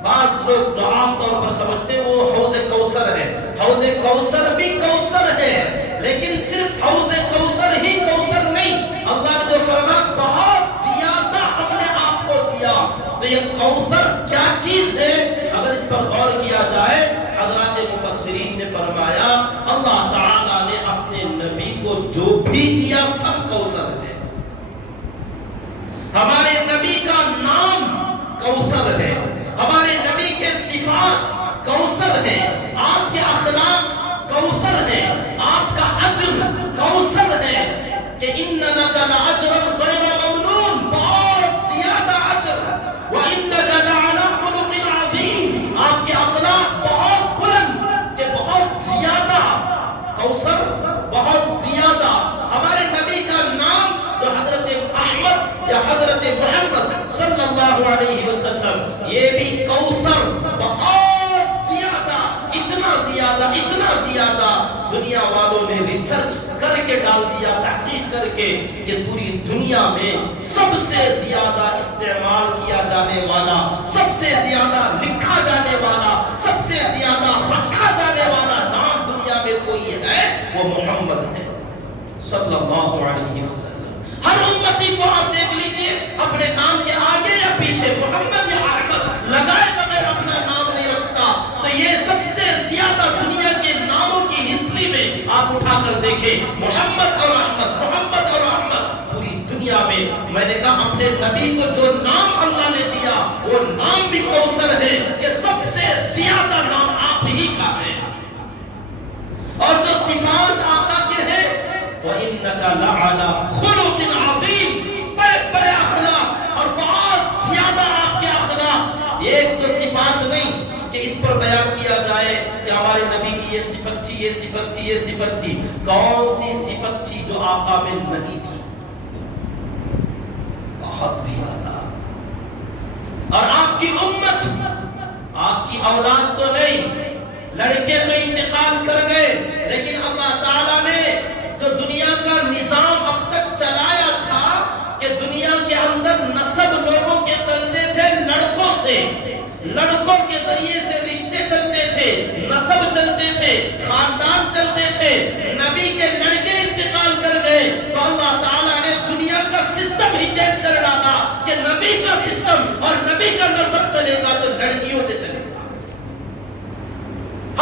بعض لوگ جو عام طور پر سمجھتے ہیں وہ حوض کوثر ہے، حوض کوثر بھی کوثر ہے، لیکن صرف حوض کوثر ہی کوثر نہیں، اللہ نے جو فرمایا بہت زیادہ ہم نے آپ کو دیا۔ تو یہ کوثر کیا چیز ہے؟ اگر اس پر غور کیا جائے، حضرات مفسرین نے فرمایا اللہ تعالیٰ نے اپنے نبی کو جو بھی دیا سب کوثر ہے۔ ہمارے نبی کا نام کوثر ہے، ہمارے نبی کے صفات کوثر ہیں، آپ کے اخلاق کوثر ہیں، آپ کا اجر کوثر ہے، کہ انک لاجرا غیر ممنون، بہت زیادہ اجر، وانک لعلی خلق عظیم، آپ کے اخلاق بہت بلند، کہ بہت زیادہ کوثر، بہت زیادہ۔ ہمارے نبی کا نام جو حضرت احمد یا حضرت محمد صلی اللہ علیہ وسلم، یہ بھی کوثر، بہت زیادہ، اتنا زیادہ، اتنا زیادہ، دنیا والوں نے ریسرچ کر کے ڈال دیا تحقیق کر کے کہ پوری دنیا میں سب سے زیادہ استعمال کیا جانے والا، سب سے زیادہ لکھا جانے والا، سب سے زیادہ رکھا جانے والا نام دنیا میں کوئی ہے وہ محمد ہے صلی اللہ علیہ وسلم۔ ہر امتی کو آپ دیکھ لیجئے اپنے نام کے آگے یا پیچھے محمد یا احمد لگائے بغیر اپنا نام نہیں رکھتا۔ تو یہ سب سے زیادہ دنیا کے ناموں کی ہسٹری میں آپ اٹھا کر دیکھیں محمد اور احمد، محمد اور احمد پوری دنیا میں۔ میں نے کہا اپنے نبی کو جو نام اللہ نے دیا وہ نام بھی کوثر ہے کہ سب سے زیادہ نام آپ ہی کا ہے، اور جو صفات آقا کے ہیں وَإِنَّكَ لَعَلَىٰ خُلُقٍ عَظِيمٍ، بڑے بڑے اخلاق اور بہت زیادہ آپ کے اخلاق۔ ایک تو صفات نہیں کہ اس پر بیان کیا جائے کہ ہمارے نبی کی یہ صفت تھی، یہ صفت تھی، یہ صفت تھی۔ کون سی صفت تھی جو آقا میں نہیں تھی؟ بہت زیادہ۔ اور آپ کی امت، آپ کی اولاد تو نہیں، لڑکے تو انتقال کر گئے، لیکن اللہ تعالیٰ نے جو دنیا کا نظام اب تک چلایا تھا کہ دنیا کے اندر نسب لوگوں کے چلتے تھے لڑکوں سے، لڑکوں کے ذریعے سے رشتے چلتے تھے، نسب چلتے تھے، خاندان چلتے تھے۔ نبی کے لڑکے انتقال کر گئے تو اللہ تعالیٰ نے دنیا کا سسٹم ہی چینج کر ڈالا کہ نبی کا سسٹم اور نبی کا نسب چلے گا تو لڑکیوں سے چلے گا۔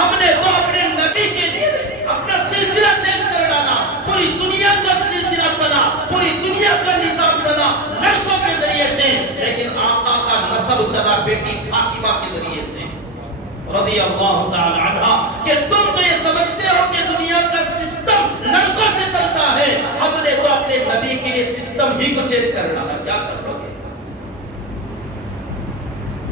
ہم نے تو اپنے نبی کے لیے اپنا سلسلہ چینج کر ڈالا، پوری دنیا کا سلسلہ چلا، پوری دنیا کا نظام چلا لڑکوں کے ذریعے سے، لیکن آقا کا نسب چلا بیٹی فاطمہ کے ذریعے سے رضی اللہ تعالی عنہ۔ کہ تم تو یہ سمجھتے ہو کہ دنیا کا سسٹم لڑکوں سے چلتا ہے، ہم نے تو اپنے نبی کے لیے سسٹم ہی کو چینج کر ڈالا، کیا کر لو گے؟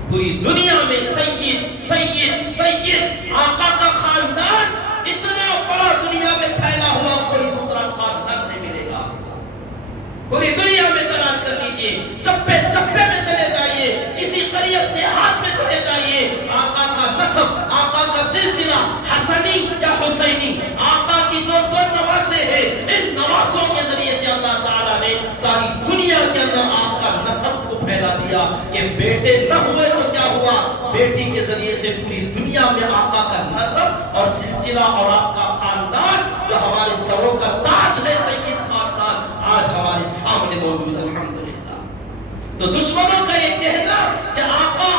پوری دنیا میں سید سید سید آقا کا خاندان اتنا بڑا دنیا میں پھیلا ہوا کوئی دوسرا خاندان نہیں ملے گا۔ پوری دنیا میں تلاش کر لیجئے، چپے چپے میں چلے جائیے، کسی قریب دیہات میں چلے جائیے، آقا کا نسب، آقا کا سلسلہ حسنی یا حسینی، آقا کی جو دو نواسے ہیں ان نواسوں کے ذریعے سے اللہ تعالیٰ نے ساری دنیا کے اندر آپ کا نسب کو پھیلا دیا کہ بیٹے نہ ہوئے تو کیا ہوا، بیٹی کے ذریعے سے پوری دنیا میں آقا کا نسب اور سلسلہ اور آپ کا خاندان جو ہمارے سروں کا تاج ہے سید خاندان آج ہمارے سامنے موجود ہے الحمدللہ۔ تو دشمنوں کا یہ کہنا کہ آقا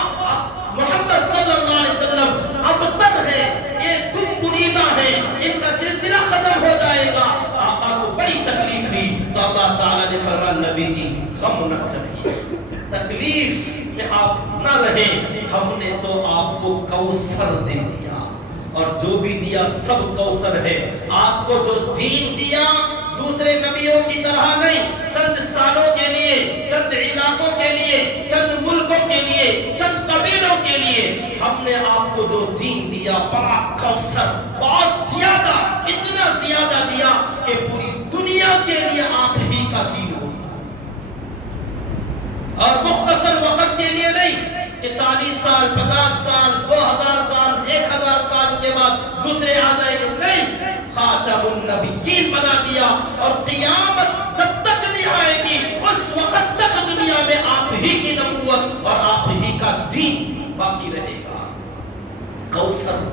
محمد صلی اللہ علیہ وسلم ابتر ہے، یہ گم بریدہ ہے، ان کا سلسلہ ختم ہو جائے گا، آقا کو بڑی تکلیف ہوئی تو اللہ تعالیٰ نے فرمایا نبی جی غم نہ کریے، تکلیف میں آپ نہ رہیں، ہم نے تو آپ کو کوثر دے دیا، اور جو بھی دیا سب کوثر ہے۔ آپ کو جو دین دیا دوسرے نبیوں کی طرح نہیں، چند سالوں کے لیے، چند علاقوں کے لیے، چند ملکوں کے لیے، چند قبیلوں کے لیے، ہم نے آپ کو جو دین دیا بڑا کوثر، بہت زیادہ، اتنا زیادہ دیا کہ پوری دنیا کے لیے آپ ہی کا دین ہوگا، اور مختصر وقت کے لیے نہیں کہ 40 سال 50 سال 2000 سال 1000 سال کے بعد دوسرے آ جائیں گے، نہیں، خاتم النبیین بنا دیا، اور قیامت جب تک نہیں آئے گی اس وقت تک دنیا میں آپ ہی کی نبوت اور آپ ہی کا دین باقی رہے گا۔ کوثر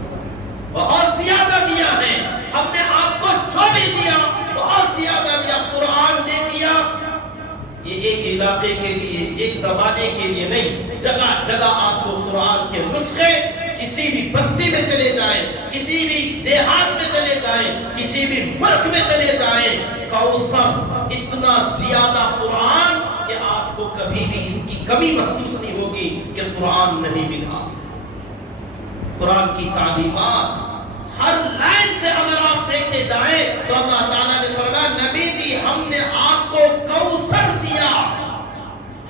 بہت زیادہ دیا ہے، ہم نے آپ کو جو بھی دیا بہت زیادہ دیا، قرآن دے دیا، یہ ایک علاقے کے لیے، ایک زمانے کے لیے نہیں، جگہ جگہ آپ کو قرآن کے نسخے، کسی بھی بستی میں چلے جائیں، کسی بھی دیہات میں چلے جائیں، کسی بھی ملک میں چلے جائیں، کوثر اتنا زیادہ قرآن کہ آپ کو کبھی بھی اس کی کمی محسوس نہیں ہوگی کہ قرآن نہیں ملا۔ قرآن کی تعلیمات ہر لائن سے اگر آپ دیکھتے جائیں تو اللہ تعالیٰ نے فرمایا نبی جی ہم نے آپ کو کوثر دیا۔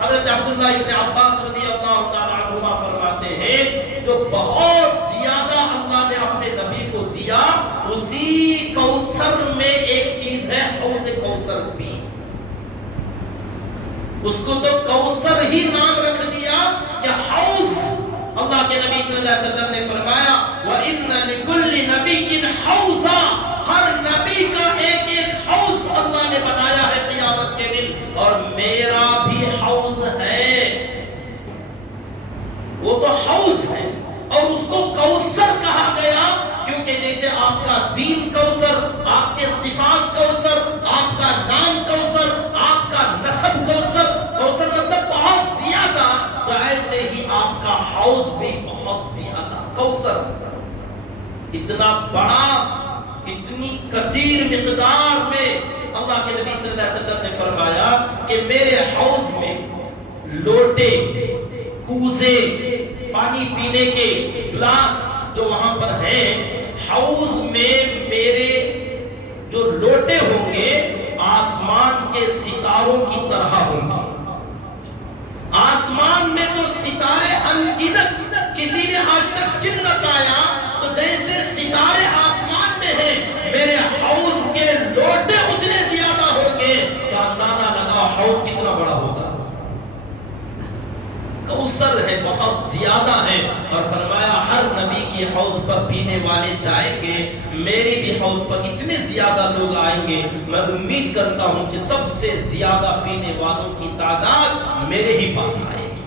حضرت عبداللہ ابن عباس رضی اللہ تعالیٰ عنہما فرماتے ہیں جو بہت زیادہ اللہ نے اپنے نبی کو دیا، اسی کوثر میں ایک چیز ہے حوض کوثر بھی، اس کو تو کوثر ہی نام رکھ دیا کہ حوض۔ اللہ کے نبی صلی اللہ علیہ وسلم نے فرمایا وَإِنَّ لِكُلِّ نَبِيٍّ حَوْضًا، ہر نبی کا ایک ایک صفات کوثر، آپ کا نام کوثر، آپ کا نسب کوثر، کوثر مطلب بہت زیادہ، تو ایسے ہی آپ کا حوض بھی بہت زیادہ کوثر، اتنا بڑا، اتنی کثیر مقدار میں۔ اللہ کے نبی صلی اللہ علیہ وسلم نے فرمایا کہ میرے حوض میں لوٹے، کوزے، پانی پینے کے گلاس جو وہاں پر ہیں، حوض میں میرے جو لوٹے ہوں گے آسمان کے ستاروں کی طرح ہوں گے۔ آسمان میں جو ستارے انگنت کسی نے آج تک گن نہ پایا، تو جیسے ستارے آسمان میں ہیں، میرے حوض کے لوٹے اتنے زیادہ ہوں گے، تو اندازہ لگا حوض کتنا بڑا ہوگا۔ کوثر ہے، بہت زیادہ ہے، اور فرمایا ہر نبی کی حوض پر پینے والے جائیں گے، میری بھی حوض پر اتنے زیادہ لوگ آئیں گے، میں امید کرتا ہوں کہ سب سے زیادہ پینے والوں کی تعداد میرے ہی پاس آئے گی۔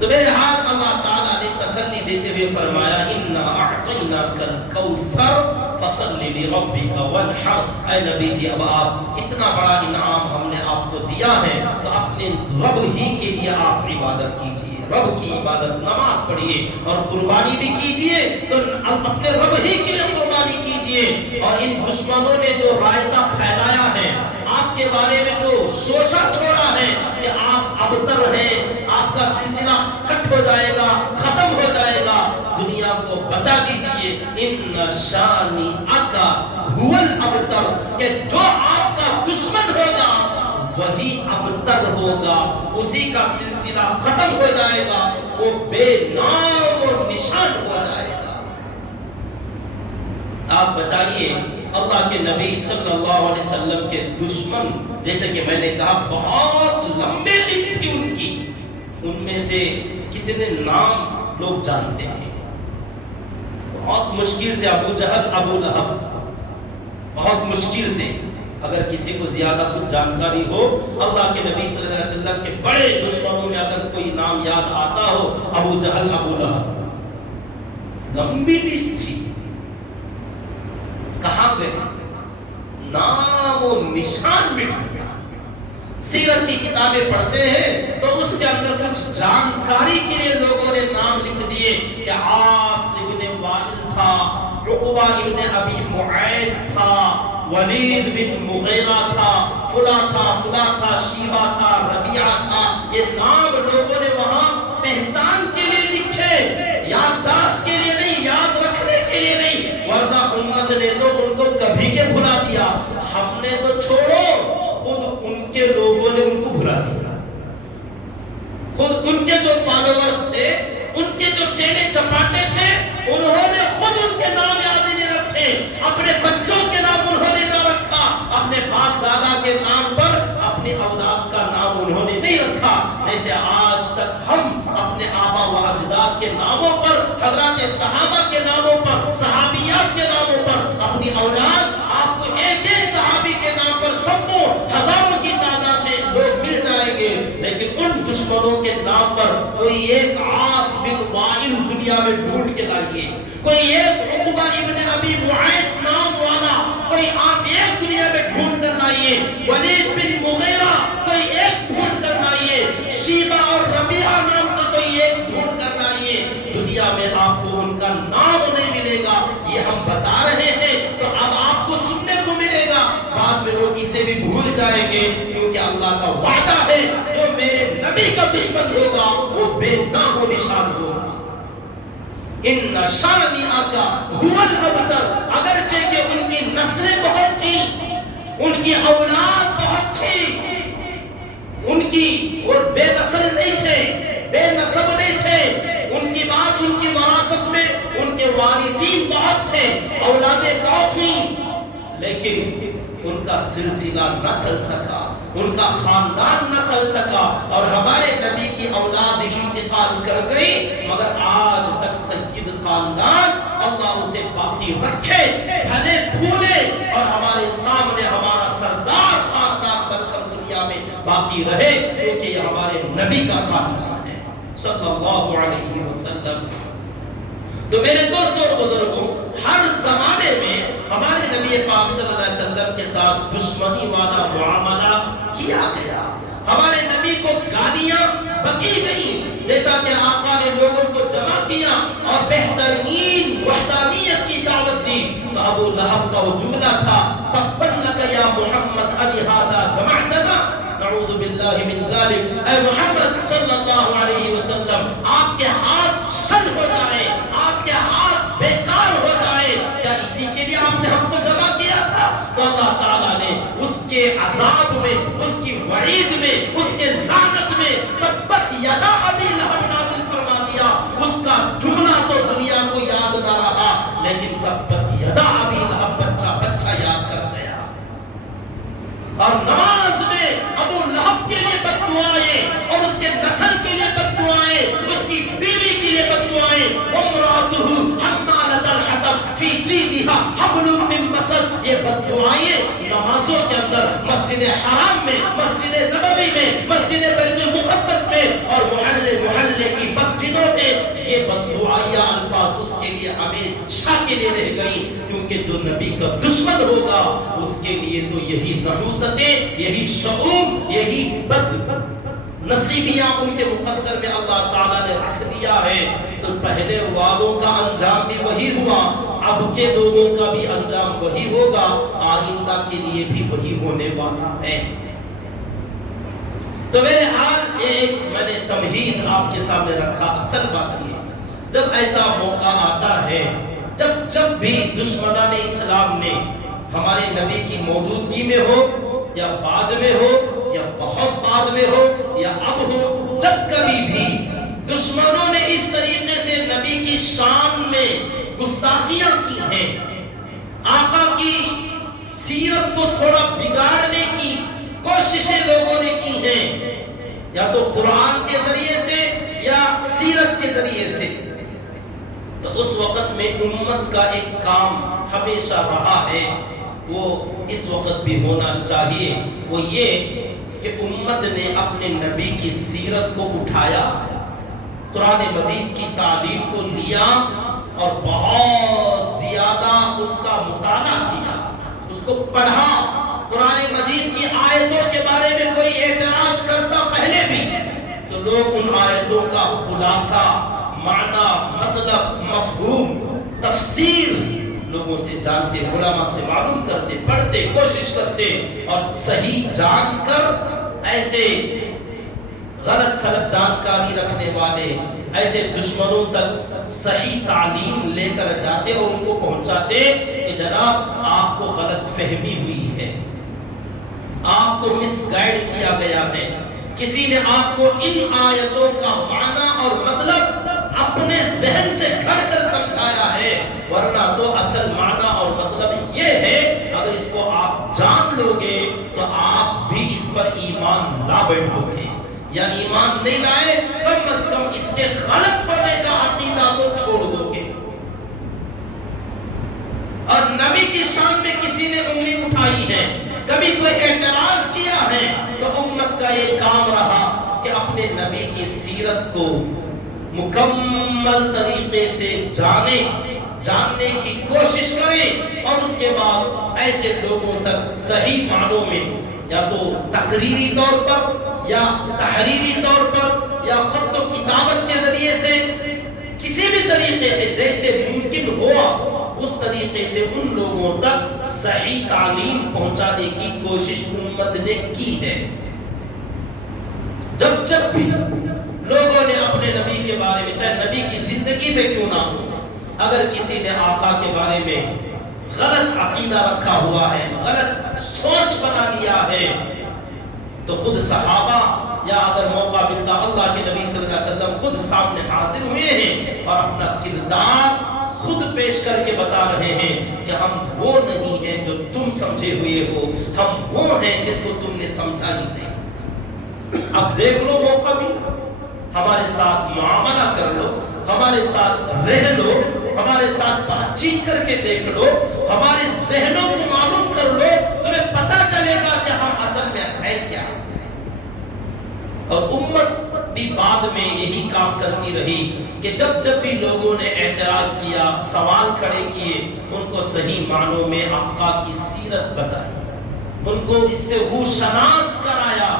تو میرے ہاتھ اللہ تعالیٰ نے تسلی دیتے ہوئے فرمایا اِنَّا أَعْطَيْنَاكَ الْكَوْثَرَ فَصَلِّ لِرَبِّكَ وَانْحَرْ۔ اے نبی جی، اب آپ اتنا بڑا انعام ہم نے آپ کو دیا ہے، تو اپنے رب ہی کے لیے آپ عبادت کیجئے، رب کی عبادت، نماز پڑھیے، اور قربانی بھی کیجئے تو اپنے رب ہی کے لیے قربانی کیجئے۔ اور ان دشمنوں نے جو رائتہ پھیلایا ہے، آپ کے بارے میں جو شوشہ چھوڑا ہے کہ آپ ابتر ہیں، آپ کا سلسلہ کٹ ہو جائے گا، ختم ہو جائے گا، دنیا کو بتا دیجئے ان شانئک هو الابتر، کہ جو آپ کا دشمن ہوگا وہی ابتر ہوگا، اسی کا سلسلہ ختم ہو جائے گا، وہ بے نام و نشان ہو جائے گا۔ آپ بتائیے اللہ کے نبی صلی اللہ علیہ وسلم کے دشمن، جیسے کہ میں نے کہا بہت لمبے لسٹ تھی ان کی، ان میں سے کتنے نام لوگ جانتے ہیں؟ بہت مشکل سے ابو جہل، ابو لہب، بہت مشکل سے، اگر کسی کو زیادہ کچھ جانکاری ہو، اللہ کے نبی صلی اللہ علیہ وسلم کے بڑے دشمنوں میں اگر کوئی نام یاد آتا ہو، ابو جہل، ابو لہب، لمبی لسٹ تھی، کہاں گئے؟ نام و نشان مٹ گیا۔ سیرت کی کتابیں پڑھتے ہیں تو اس کے اندر کچھ جانکاری کے لیے لوگوں نے نام لکھ دیے کہ عاص ابن وائل تھا، عقبہ ابن ابی معید تھا، ولید بن مغیرہ تھا، فلاں تھا، شیبہ تھا، ربیعہ تھا۔ یہ نام لوگوں نے وہاں پہچان کے لیے لکھے، یادداشت کے لیے نہیں، یاد رکھنے کے لیے نہیں، ورنہ امت نے تو ان کو کبھی کے بھلا دیا۔ ہم نے تو چھوڑو، خود ان کے لوگوں نے ان کو بھلا دیا، خود ان کے جو فالوورز تھے، ان کے جو چیلے چپاٹے تھے، انہوں نے خود ان کے نام یاد نہیں رکھے، اپنے بچوں کے نام انہوں نے نہ رکھا، اپنے باپ دادا کے نام پر اپنی اولاد کا نام انہوں نے نہیں رکھا۔ جیسے آج تک ہم اپنے آبا و اجداد کے ناموں پر، حضرات صحابہ کے ناموں پر، صحابیات کے ناموں پر اپنی اولاد، آپ کو ایک ایک صحابی کے نام پر سب کو ہزاروں کی تعداد میں لوگ مل جائیں گے، لیکن ان دشمنوں کے نام پر کوئی ایک عاص بن وائل دنیا میں ڈھونڈ کے لائیے، کوئی ایک عقبہ ابن ابی معید نام والا کوئی آپ ایک دنیا میں ڈھونڈ کر لائیے، ولید بن مغیرہ کوئی ایک ڈھونڈ کر لائیے، شیبہ اور ربیعہ نام کا کوئی ایک ڈھونڈ کر لائیے، دنیا میں آپ کو ان کا نام نہیں ملے گا۔ یہ ہم بتا رہے ہیں تو اب آپ کو سننے کو ملے گا، بعد میں لوگ اسے بھی بھول جائیں گے، کیونکہ اللہ کا وعدہ ہے جو میرے نبی کا دشمن ہوگا وہ بے نام و نشان ہوگا۔ ان شانئک هو الابتر، اگرچہ کہ ان کی نسلیں بہت تھیں، ان کی اولاد بہت تھی، ان کی اور بے نسل نہیں تھے، بے نسب نہیں تھے، ان کی بات، ان کی وراثت میں ان کے وارثین بہت تھے، اولادیں بہت تھیں، لیکن ان کا سلسلہ نہ چل سکا، ان کا خاندان نہ چل سکا، اور ہمارے نبی کی اولاد انتقال کر گئی، مگر آج تک سید خاندان اللہ اسے باقی رکھے، پھلے پھولے، اور ہمارے سامنے ہمارا سردار خاندان بن کر دنیا میں باقی رہے، کیونکہ یہ ہمارے نبی کا خاندان ہے صلی اللہ علیہ وسلم۔ تو میرے دوستوں اور بزرگوں، ہر زمانے میں ہمارے نبی پاک صلی اللہ علیہ وسلم کے ساتھ دشمنی والا معاملہ کیا گیا، ہمارے نبی کو گالیاں بکی گئی، جیسا کہ آقا نے لوگوں کو جمع کیا اور بہترین وحدانیت کی دعوت دی، تو ابو لہب کا وہ جملہ تھا تبن لک یا محمد الہذا جمعتنا، نعوذ باللہ من ذلک، اے محمد صلی اللہ علیہ وسلم آپ کے ہاتھ شل ہو جائے، آپ کے ہاتھ بیکار ہو جائے، کیا اسی کے لیے آپ نے ہم کو جمع کیا تھا؟ تو اللہ تعالیٰ نے اس کے عذاب میں، اس کی وعید میں، اس کے لعنت میں تبت یدا ابی لہب نازل فرما دیا۔ اس کا جملہ تو دنیا کو یاد نہ رہا، لیکن تبت یدا ابی لہب بچہ بچہ یاد کر گیا۔ اور نماز میں ابو لہب کے لیے بد دعائیں اور اس کے نسل کے لیے بد دعائیں، اس کی بیوی کے لیے بد دعائیں، وامرأتہ حمالۃ الحطب فی جیدہا حبل من مسد، یہ بد دعائیں نمازوں کے اندر، مسجد حرام میں، مسجد نبوی میں، مسجد بیت المقدس میں اور محلے کی مسجدوں میں، یہ بد دعائیاں الفاظ اس کے لیے ہمیشہ کے لیے رہ گئی، کیونکہ جو نبی کا دشمن ہوگا اس کے لیے تو یہی نحوستیں، یہی شعور، یہی بد نصیبیاں ان کے مقدر میں اللہ تعالیٰ نے رکھ دیا ہے۔ تو پہلے والوں کا انجام بھی وہی ہوا، اب کے لوگوں کا بھی انجام وہی ہوگا، آئندہ کے لیے بھی وہی ہونے والا ہے۔ تو میرے حال ایک میں نے تمہید آپ کے سامنے رکھا، اصل بات یہ جب ایسا موقع آتا ہے، جب بھی دشمنان اسلام نے ہمارے نبی کی موجودگی میں ہو یا بعد میں ہو یا بہت بعد میں ہو یا اب ہو، جب کبھی بھی دشمنوں نے اس طریقے سے نبی کی شان میں گستاخیاں کی ہیں، آقا کی سیرت کو تھوڑا بگاڑنے کی کوششیں لوگوں نے کی ہیں، یا تو قرآن کے ذریعے سے یا سیرت کے ذریعے سے، تو اس وقت میں امت کا ایک کام ہمیشہ رہا ہے، وہ اس وقت بھی ہونا چاہیے، وہ یہ کہ امت نے اپنے نبی کی سیرت کو اٹھایا، قرآن مجید کی تعلیم کو لیا اور بہت زیادہ اس کا مطالعہ کیا، اس کو پڑھا۔ قرآن مجید کی آیتوں کے بارے میں کوئی اعتراض کرتا پہلے بھی تو لوگ ان آیتوں کا خلاصہ، معنی، مطلب، مفہوم، تفسیر لوگوں سے جانتے، علماء سے معلوم کرتے، پڑھتے، کوشش کرتے، اور صحیح جان کر ایسے غلط سلط جانکاری رکھنے والے ایسے دشمنوں تک صحیح تعلیم لے کر جاتے اور ان کو پہنچاتے کہ جناب آپ کو غلط فہمی ہوئی ہے، آپ کو مس گائیڈ کیا گیا ہے، کسی نے آپ کو ان آیتوں کا معنی اور مطلب اپنے ذہن سے گھڑ کر سمجھایا ہے، ورنہ تو اصل معنی اور مطلب یہ ہے، اگر اس کو آپ جان لو گے تو آپ بھی اس پر ایمان لا بیٹھو گے، یا ایمان نہیں لائے کم از کم اس کے غلط ہونے کا عقیدہ کو چھوڑ دو گے۔ اور نبی کی شان میں کسی نے انگلی اٹھائی ہے، کبھی کوئی اعتراض کیا ہے، تو امت کا یہ کام رہا کہ اپنے نبی کی سیرت کو مکمل طریقے سے جاننے کی کوشش کریں، اور اس کے بعد ایسے لوگوں تک صحیح معنوں میں یا تو تقریری طور پر یا تحریری طور پر یا خط و کتابت کے ذریعے سے کسی بھی طریقے سے جیسے ممکن ہوا اس طریقے سے ان لوگوں تک صحیح تعلیم پہنچانے کی کوشش امت نے کی ہے۔ جب بھی لوگوں نے اپنے نبی کے بارے میں، چاہے نبی کی زندگی میں کیوں نہ ہو، اگر کسی نے آقا کے بارے میں غلط عقیدہ رکھا ہوا ہے، غلط سوچ بنا لیا ہے، تو خود صحابہ یا اگر موقع ملتا اللہ کے نبی صلی اللہ علیہ وسلم خود سامنے حاضر ہوئے ہیں اور اپنا کردار خود پیش کر کے بتا رہے ہیں کہ ہم وہ نہیں ہیں جو تم سمجھے ہوئے ہو، ہم وہ ہیں جس کو تم نے سمجھا ہی نہیں۔ اب دیکھ لو موقع ملا، ہمارے ساتھ معاملہ کر لو، ہمارے ساتھ رہ لو، ہمارے ساتھ بات چیت کر کے دیکھ لو، ہمارے ذہنوں کو معلوم کر لو، تمہیں پتہ چلے گا کہ ہم اصل میں ہیں کیا۔ اور امت بھی بات بعد میں یہی کام کرتی رہی کہ جب جب بھی لوگوں نے اعتراض کیا، سوال کھڑے کیے، ان کو صحیح معنوں میں آقا کی سیرت بتائی، ان کو اس سے ہوشناس کرایا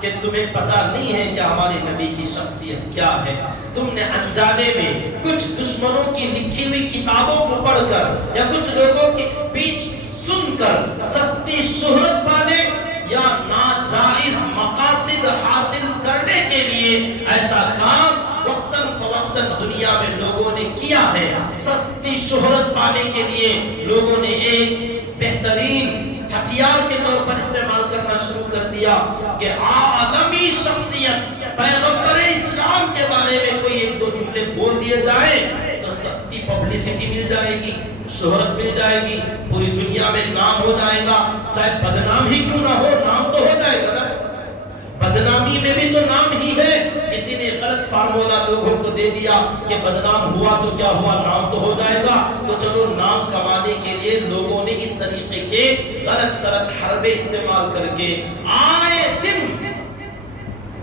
کہ تمہیں پتہ نہیں ہے کہ ہمارے نبی کی شخصیت کیا ہے، تم نے انجانے میں کچھ دشمنوں کی لکھی ہوئی کتابوں کو پڑھ کر یا کچھ لوگوں کی اسپیچ سن کر سستی شہرت پانے یا ناجائز مقاصد حاصل کرنے کے لیے ایسا کام وقتاً فوقتاً دنیا میں لوگوں نے کیا ہے۔ سستی شہرت پانے کے لیے لوگوں نے ایک بہترین ہتھیار کے طور پر استعمال کرنا شروع کر دیا کہ عالمی شخصیت پیغمبر اسلام کے بارے میں کوئی ایک دو جملے بول دیے جائیں تو سستی پبلسٹی مل جائے گی، شہرت مل جائے گی، پوری دنیا میں نام ہو جائے گا، چاہے بدنام ہی کیوں نہ ہو، نام تو ہو جائے گا نا، بدنامی میں بھی تو نام ہی ہے۔ کسی نے غلط فارمولا لوگوں کو دے دیا کہ بدنام ہوا تو کیا ہوا، نام تو ہو جائے گا، تو چلو نام کمانے کے لیے لوگوں نے اس طریقے کے غلط سلط حربے استعمال کر کے آئے دن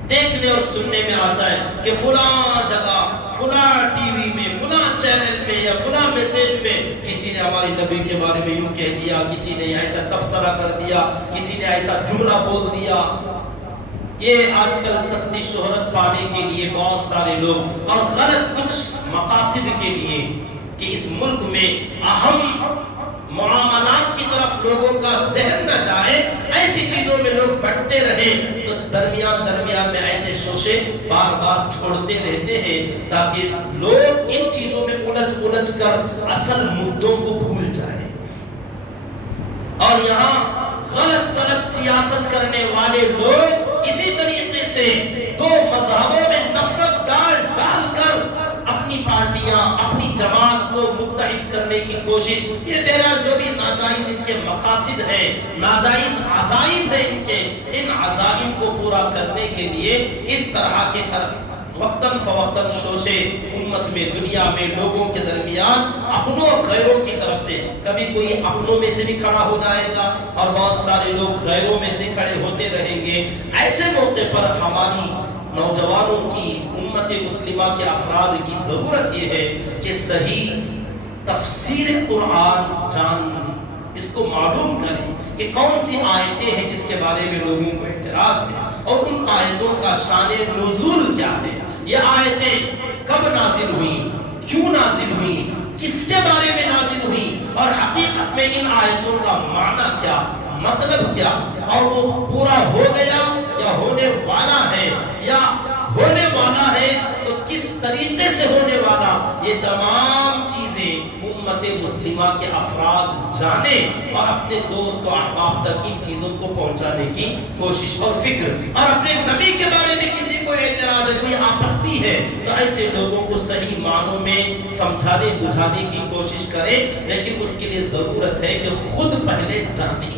دیکھنے اور سننے میں آتا ہے کہ فلاں جگہ، فلاں ٹی وی میں، فلاں چینل میں یا فلاں میسیج میں کسی نے ہمارے نبی کے بارے میں یوں کہہ دیا، کسی نے ایسا تبصرہ کر دیا، کسی نے ایسا جملہ بول دیا۔ یہ آج کل سستی شہرت پانے کے لیے بہت سارے لوگ اور غلط کچھ مقاصد کے لیے کہ اس ملک میں اہم معاملات کی طرف لوگوں کا ذہن نہ جائے، ایسی چیزوں میں لوگ بڑھتے رہے تو درمیان میں ایسے شوشے بار بار چھوڑتے رہتے ہیں تاکہ لوگ ان چیزوں میں الجھ کر اصل مدوں کو بھول جائیں۔ اور یہاں غلط سلط سیاست کرنے والے لوگ اسی طریقے سے دو مذہبوں میں نفرت ڈال کر اپنی پارٹیاں، اپنی جماعت کو متحد کرنے کی کوشش، یہ بہرحال جو بھی ناجائز ان کے مقاصد ہیں، ناجائز عزائم ہیں ان عزائم کو پورا کرنے کے لیے اس طرح کے وقتاً فوقتاً شوشے امت میں، دنیا میں لوگوں کے درمیان اپنوں اور غیروں کی طرف سے، کبھی کوئی اپنوں میں سے بھی کھڑا ہو جائے گا اور بہت سارے لوگ غیروں میں سے کھڑے ہوتے رہیں گے۔ ایسے موقع پر ہماری نوجوانوں کی، امت مسلمہ کے افراد کی ضرورت یہ ہے کہ صحیح تفسیر قرآن جان لیں، اس کو معلوم کریں کہ کون سی آیتیں ہیں جس کے بارے میں لوگوں کو اعتراض ہے اور ان آیتوں کا شان نزول کیا ہے، یہ آیتیں کب نازل ہوئیں، کیوں نازل ہوئیں، کس کے بارے میں نازل ہوئیں اور حقیقت میں ان آیتوں کا معنی کیا، مطلب کیا، اور وہ پورا ہو گیا یا ہونے والا ہے یا ہونے والا ہے تو کس طریقے سے ہونے والا، یہ تمام چیزیں امت مسلمہ کے افراد جانیں اور اپنے دوست و احباب تک ان چیزوں کو پہنچانے کی کوشش اور فکر، اور اپنے نبی کے بارے میں کسی کو اعتراض ہے، کوئی آپتی ہے تو ایسے لوگوں کو صحیح معنوں میں سمجھانے بجھانے کی کوشش کریں، لیکن اس کے لیے ضرورت ہے کہ خود پہلے جانیں۔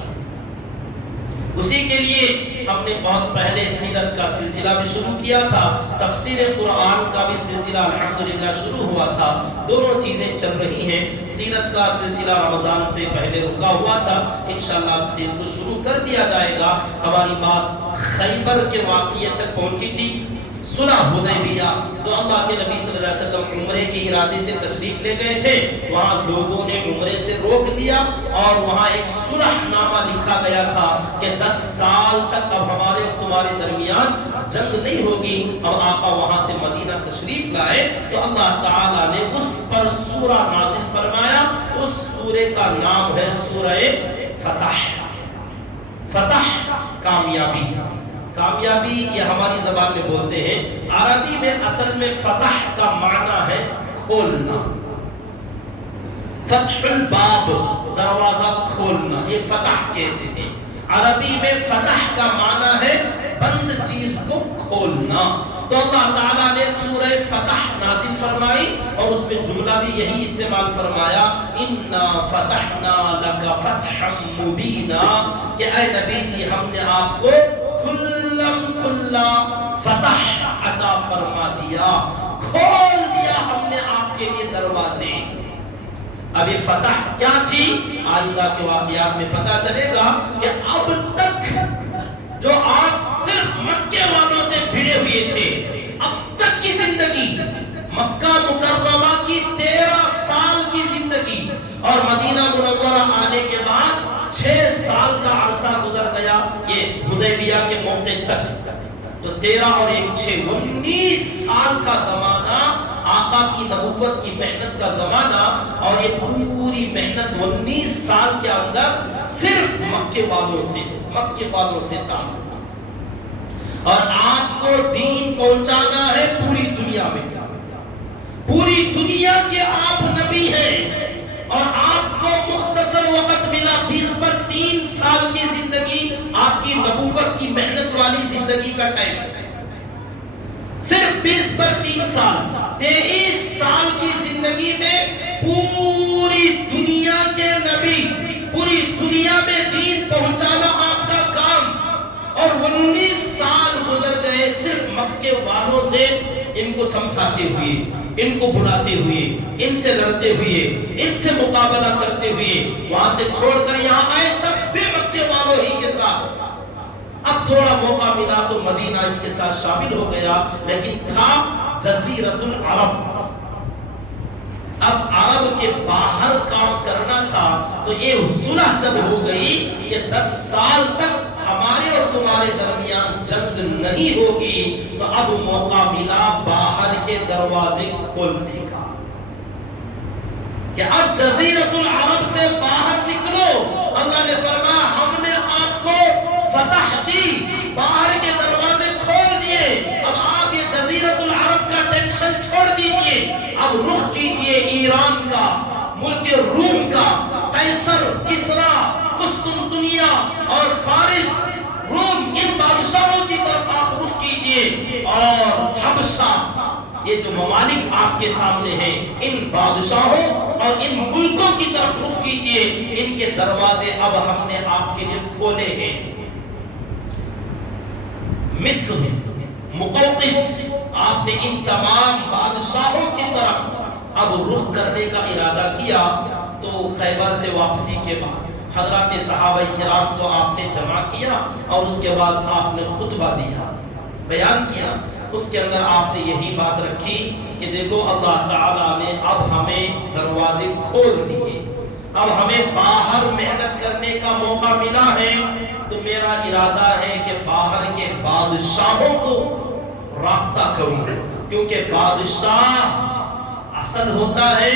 اسی کے لیے ہم نے بہت پہلے سیرت کا سلسلہ بھی شروع کیا تھا، تفسیر قرآن کا بھی سلسلہ الحمدللہ شروع ہوا تھا، دونوں چیزیں چل رہی ہیں۔ سیرت کا سلسلہ رمضان سے پہلے رکا ہوا تھا، انشاءاللہ اب سے اس کو شروع کر دیا جائے گا۔ ہماری بات خیبر کے واقعے تک پہنچی تھی، صلح حدیبیہ، تو اللہ کے نبی صلی اللہ علیہ وسلم عمرے کے ارادے سے تشریف لے گئے تھے، وہاں لوگوں نے عمرے سے روک دیا اور وہاں ایک صلح نامہ لکھا گیا تھا کہ 10 سال تک اب ہمارے تمہارے درمیان جنگ نہیں ہوگی۔ اب آقا وہاں سے مدینہ تشریف لائے تو اللہ تعالیٰ نے اس پر سورہ نازل فرمایا، اس سورے کا نام ہے سورہ فتح۔ فتح کامیابی، کامیابی یہ ہماری زبان میں بولتے ہیں، عربی میں اصل میں فتح کا معنی ہے کھولنا، فتح الباب، دروازہ کھولنا، یہ فتح کہتے ہیں۔ عربی میں فتح کا معنی ہے بند چیز کو کھولنا، تو اللہ تعالیٰ نے سورہ فتح نازل فرمائی اور اس میں جملہ بھی یہی استعمال فرمایا، اِنَّا فَتَحْنَا لَكَ فَتْحًا مُبِينًا، کہ اے نبی جی ہم نے آپ کو کھلا فتح عطا فرما دیا، کھول دیا ہم نے آپ کے لیے دروازے۔ اب یہ فتح کیا تھی، آئندہ کے واقعات میں پتہ چلے گا کہ اب تک جو آپ صرف مکے والوں سے بھڑے ہوئے تھے، اب تک 6 سال کا عرصہ گزر گیا یہ حدیبیہ کے موقع تک، تو 13 اور 1 6 19 سال کا زمانہ آقا کی نبوت کی محنت کا زمانہ، اور یہ پوری محنت 19 سال کے اندر صرف مکے والوں سے تھا، اور آپ کو دین پہنچانا ہے پوری دنیا میں، پوری دنیا کے آپ نبی ہیں، اور آپ کو مختصر وقت ملا 20 پر 3 سال کی زندگی، آپ کی نبوت کی محنت والی زندگی کا ٹائم صرف 20 پر 3 سال، 23 سال کی زندگی میں پوری دنیا کے نبی، پوری دنیا میں دین پہنچانا آپ کا کام، اور 19 سال گزر گئے صرف مکے والوں سے ان کو سمجھاتے ہوئے، ان کو بلاتے ہوئے، ان سے لڑتے ہوئے، ان سے مقابلہ کرتے ہوئے، وہاں سے چھوڑ کر یہاں آئے تب بھی مکے والوں ہی کے ساتھ، اب تھوڑا موقع ملا تو مدینہ اس کے ساتھ شامل ہو گیا، لیکن تھا جزیرۃ العرب، اب عرب کے باہر کام کرنا تھا، تو یہ صلح جب ہو گئی کہ 10 سال تک ہمارے اور تمہارے درمیان جنگ نہیں ہوگی، تو اب موقع ملا باہر کے دروازے کھولنے کا، کہ اب جزیرۃ العرب سے باہر نکلو، اللہ نے فرمایا ہم نے آپ کو فتح دی، باہر کے دروازے کھول دیے، اب آپ یہ جزیرۃ العرب کا ٹینشن چھوڑ دیجئے، اب رخ کیجئے ایران کا، ملک روم کا، قیصر، کسرا، قسطنطنیہ اور فارس، روم، ان بادشاہوں کی طرف آپ رخ کیجئے، اور حبشہ، یہ جو ممالک آپ کے سامنے ہیں، ان بادشاہوں اور ان ملکوں کی طرف رخ کیجئے، ان کے دروازے اب ہم نے آپ کے لیے کھولے ہیں۔ مصر، مقوقس، آپ نے ان تمام بادشاہوں کی طرف اب رخ کرنے کا ارادہ کیا، تو خیبر سے واپسی کے بعد حضرات صحابہ کرام کو آپ نے جمع کیا، اور اس کے بعد آپ نے خطبہ دیا، بیان کیا، اس کے اندر آپ نے یہی بات رکھی کہ دیکھو اللہ تعالیٰ نے اب ہمیں دروازے کھول دیے، اب ہمیں باہر محنت کرنے کا موقع ملا ہے، تو میرا ارادہ ہے کہ باہر کے بادشاہوں کو رابطہ کروں، کیونکہ بادشاہ اصل ہوتا ہے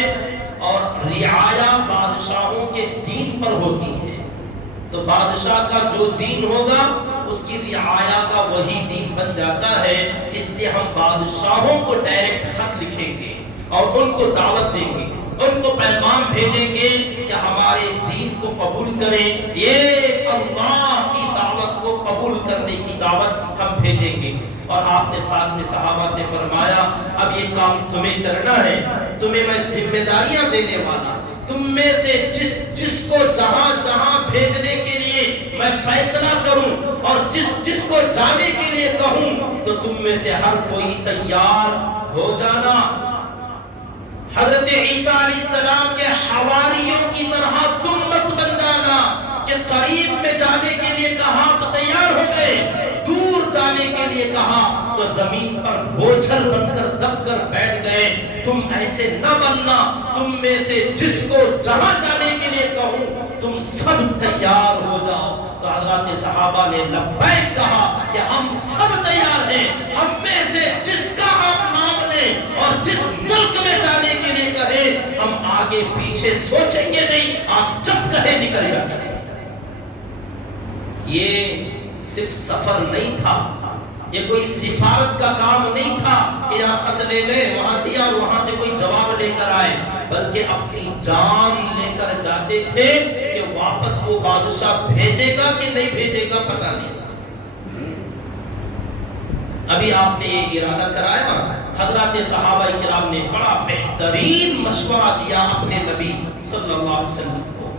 اور رعایا بادشاہوں کے دین پر ہوتی ہے، تو بادشاہ کا جو دین ہوگا اس کی رعایا کا وہی دین بن جاتا ہے، اس لیے ہم بادشاہوں کو ڈائریکٹ خط لکھیں گے اور ان کو دعوت دیں گے، ان کو پیغام بھیجیں گے کہ ہمارے دین کو قبول کریں، یہ اللہ کی دعوت کو قبول کرنے کی دعوت ہم بھیجیں گے، اور آپ نے ساتھ میں صحابہ سے فرمایا اب یہ کام تمہیں کرنا ہے، تمہیں میں ذمہ داریاں دینے والا، تم میں سے جس کو جہاں جہاں بھیجنے کے لیے میں فیصلہ کروں اور جس کو جانے کے لیے کہوں، تو تم میں سے ہر کوئی تیار ہو جانا۔ حضرت عیسیٰ علیہ السلام کے حواریوں کی طرح تم مت بن جانا کہ قریب میں جانے کے لیے کہا تو تیار ہو گئے، دور جانے کے لیے کہا تو زمین پر بوجھل بن کر دب کر بیٹھ گئے، تم ایسے نہ بننا، تم میں سے جس کو جہاں جانے کے لیے کہوں تم سب تیار ہو جاؤ۔ تو حضرات صحابہ نے لبیک کہا کہ ہم سب تیار ہیں، ہم میں سے جس کا آپ نام لیں اور جس ملک میں جانے کے لیے کہے ہم آگے پیچھے سوچیں گے نہیں، آپ جب کہے نکل جائیں گے۔ یہ صرف سفر نہیں تھا، یہ کوئی سفارت کا کام نہیں تھا کہ یہاں خط لے گئے وہاں دیا اور وہاں سے کوئی جواب لے کر آئے، بلکہ اپنی جان لے کر جاتے تھے کہ واپس وہ بادشاہ بھیجے گا کہ نہیں بھیجے گا پتہ نہیں۔ ابھی آپ نے یہ ارادہ کرایا، حضرات صحابہ کرام نے بڑا بہترین مشورہ دیا اپنے نبی صلی اللہ علیہ وسلم کو،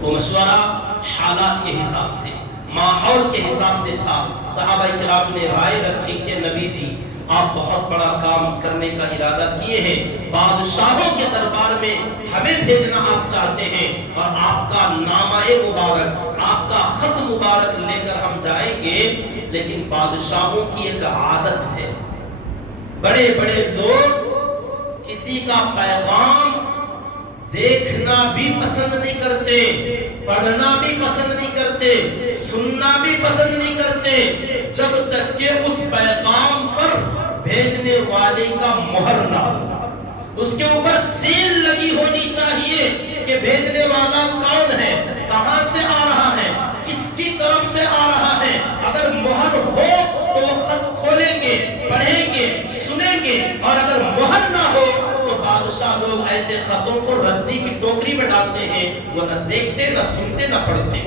وہ مشورہ حالات کے حساب سے، ماحول کے حساب سے تھا۔ صحابہ کرام نے رائے رکھی کہ نبی جی آپ بہت بڑا کام کرنے کا ارادہ کیے ہیں، بادشاہوں کے دربار میں ہمیں بھیجنا آپ چاہتے ہیں، اور آپ کا نامہ مبارک، آپ کا خط مبارک لے کر ہم جائیں گے، لیکن بادشاہوں کی ایک عادت ہے، بڑے بڑے لوگ کسی کا پیغام دیکھنا بھی پسند نہیں کرتے، پڑھنا بھی پسند نہیں کرتے، سننا بھی پسند نہیں کرتے، جب تک کہ اس پیغام پر بھیجنے والے کا مہر نہ ہو، اس کے اوپر سیل لگی ہونی چاہیے کہ بھیجنے والا کون ہے، کہاں سے آ رہا ہے، کس کی طرف سے آ رہا ہے۔ اگر مہر ہو تو وہ خط کھولیں گے، پڑھیں گے، سنیں گے، اور اگر مہر نہ ہو تو بادشاہ لوگ ایسے خطوں کو ردی کی ٹوکری میں ڈالتے ہیں، وہ نہ دیکھتے، نہ سنتے، نہ پڑھتے۔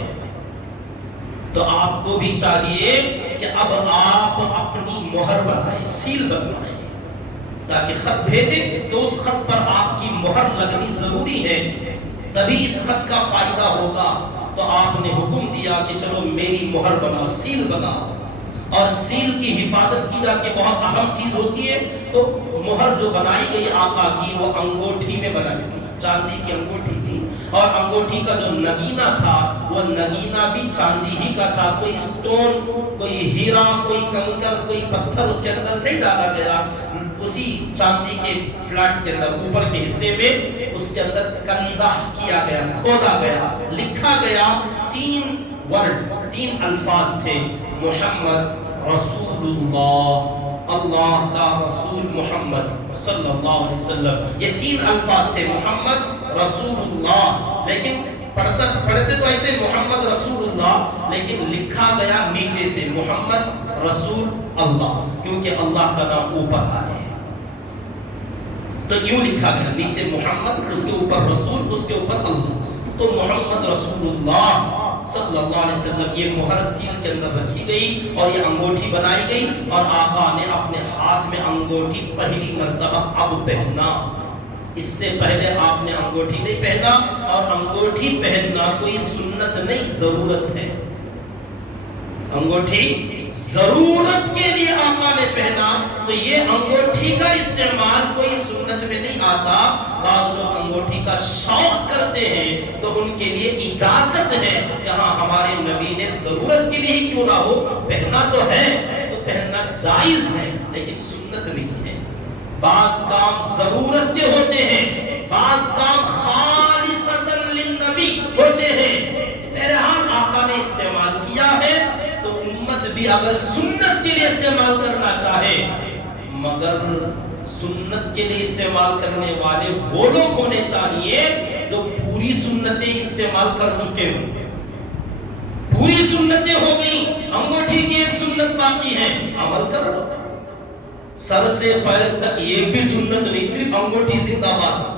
تو آپ کو بھی چاہیے کہ اب آپ اپنی مہر بنائیں، سیل بنائیں، تاکہ خط بھیجیں تو اس خط پر آپ کی مہر لگنی ضروری ہے، تبھی اس خط کا فائدہ ہوگا۔ تو آپ نے حکم دیا کہ چلو میری مہر بناؤ، سیل بناؤ، اور سیل کی حفاظت کی جاتی ہے، بہت اہم چیز ہوتی ہے۔ تو مہر جو بنائی گئی آقا کی، وہ انگوٹھی میں بنائی گئی، چاندی کی انگوٹھی تھی، اور انگوٹھی کا جو نگینہ تھا وہ نگینہ بھی چاندی ہی کا تھا، کوئی اسٹون، کوئی ہیرا، کوئی کنکر، کوئی پتھر اس کے اندر نہیں ڈالا گیا۔ اسی چاندی کے فلیٹ کے اندر اوپر کے حصے میں اس کے اندر کندہ کیا گیا، کھودا گیا، لکھا گیا 3 ورڈ، 3 الفاظ تھے، محمد رسول اللہ، اللہ کا رسول محمد صلی اللہ علیہ وسلم۔ یہ 3 الفاظ تھے، محمد رسول اللہ، لیکن پڑھتے تو ایسے محمد رسول اللہ، لیکن لکھا گیا نیچے سے محمد رسول اللہ، کیونکہ اللہ کا نام اوپر آئے، تو یوں لکھا گیا، نیچے محمد، اس کے اوپر رسول، اس کے اوپر اللہ، تو محمد رسول اللہ صلی اللہ علیہ وسلم۔ یہ مہر سیل کے اندر رکھی گئی اور یہ انگوٹھی بنائی گئی، اور آقا نے اپنے ہاتھ میں انگوٹھی پہلی مرتبہ اب پہنا، اس سے پہلے آپ نے انگوٹھی نہیں پہنا، اور انگوٹھی پہننا کوئی سنت نہیں، ضرورت ہے۔ انگوٹھی ضرورت کے لیے آقا نے پہنا، تو یہ انگوٹھی کا استعمال کوئی سنت میں نہیں آتا۔ بعض لوگ انگوٹھی کا شوق کرتے ہیں تو ان کے لیے اجازت ہے، یہاں ہمارے نبی نے ضرورت کے لیے ہی کیوں نہ ہو پہنا تو ہے، تو پہننا جائز ہے، لیکن سنت نہیں ہے۔ بعض کام ضرورت کے ہوتے ہیں، بعض کام خالصتاً للنبی ہوتے ہیں، بہرحال آقا نے استعمال کیا ہے، تو امت بھی اگر سنت کے لیے استعمال کرنا چاہے، مگر سنت کے لیے استعمال کرنے والے وہ لوگ ہونے چاہیے جو پوری سنتیں استعمال کر چکے ہوں۔ پوری سنتیں ہو گئیں، انگوٹھی کی ایک سنت باقی ہے، عمل کر لو، سر سے پیر تک ایک بھی سنت نہیں، صرف انگوٹھی زندہ باد۔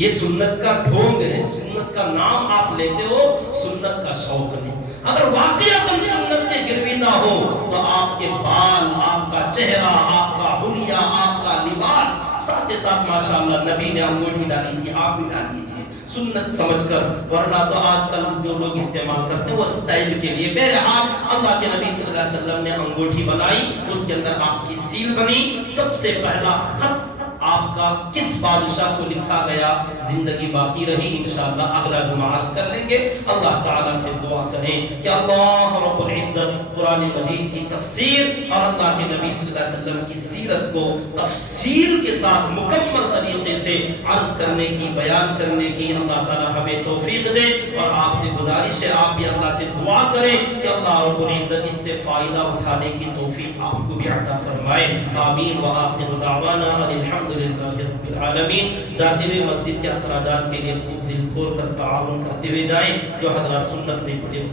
یہ سنت کا ڈھونگ ہے، سنت کا نام آپ لیتے ہو، سنت کا شوق نہیں۔ اگر واقعاً سنت کے گرویدہ ہو تو آپ کے بال، آپ کا چہرہ، آپ کا حلیہ، آپ کا لباس، ساتھ ساتھ ماشاءاللہ نبی نے انگوٹھی ڈالی تھی، آپ بھی ڈال لیجیے سنت سمجھ کر، ورنہ تو آج کل جو لوگ استعمال کرتے ہیں وہ اسٹائل کے لیے۔ بہرحال اللہ کے نبی صلی اللہ علیہ وسلم نے انگوٹھی بنائی، اس کے اندر آپ کی سیل بنی، سب سے پہلا خط آپ کا کس بادشاہ کو لکھا گیا، زندگی باقی رہی، انشاءاللہ اگلا جمعہ عرض کر لیں گے۔ اللہ تعالیٰ سے دعا کریں کہ اللہ رب العزت قرآن مجید کی تفسیر اور اللہ کے نبی صلی اللہ علیہ وسلم کی سیرت کو تفصیل کے ساتھ مکمل طریقے سے عرض کرنے کی، بیان کرنے کی اللہ تعالیٰ ہمیں توفیق دے، اور آپ سے گزارش ہے آپ بھی اللہ سے دعا کریں کہ اللہ رب العزت اس سے فائدہ اٹھانے کی توفیق آپ کو بھی عطا فرمائے۔ آمین وآخر دعوانا الحمدللہ رب العالمین۔ جاتے ہوئے مسجد کے اخراجات کے لیے خوب دل کھول کر تعاون کرتے ہوئے جائیں، جو حضرات سنت نہیں پڑھے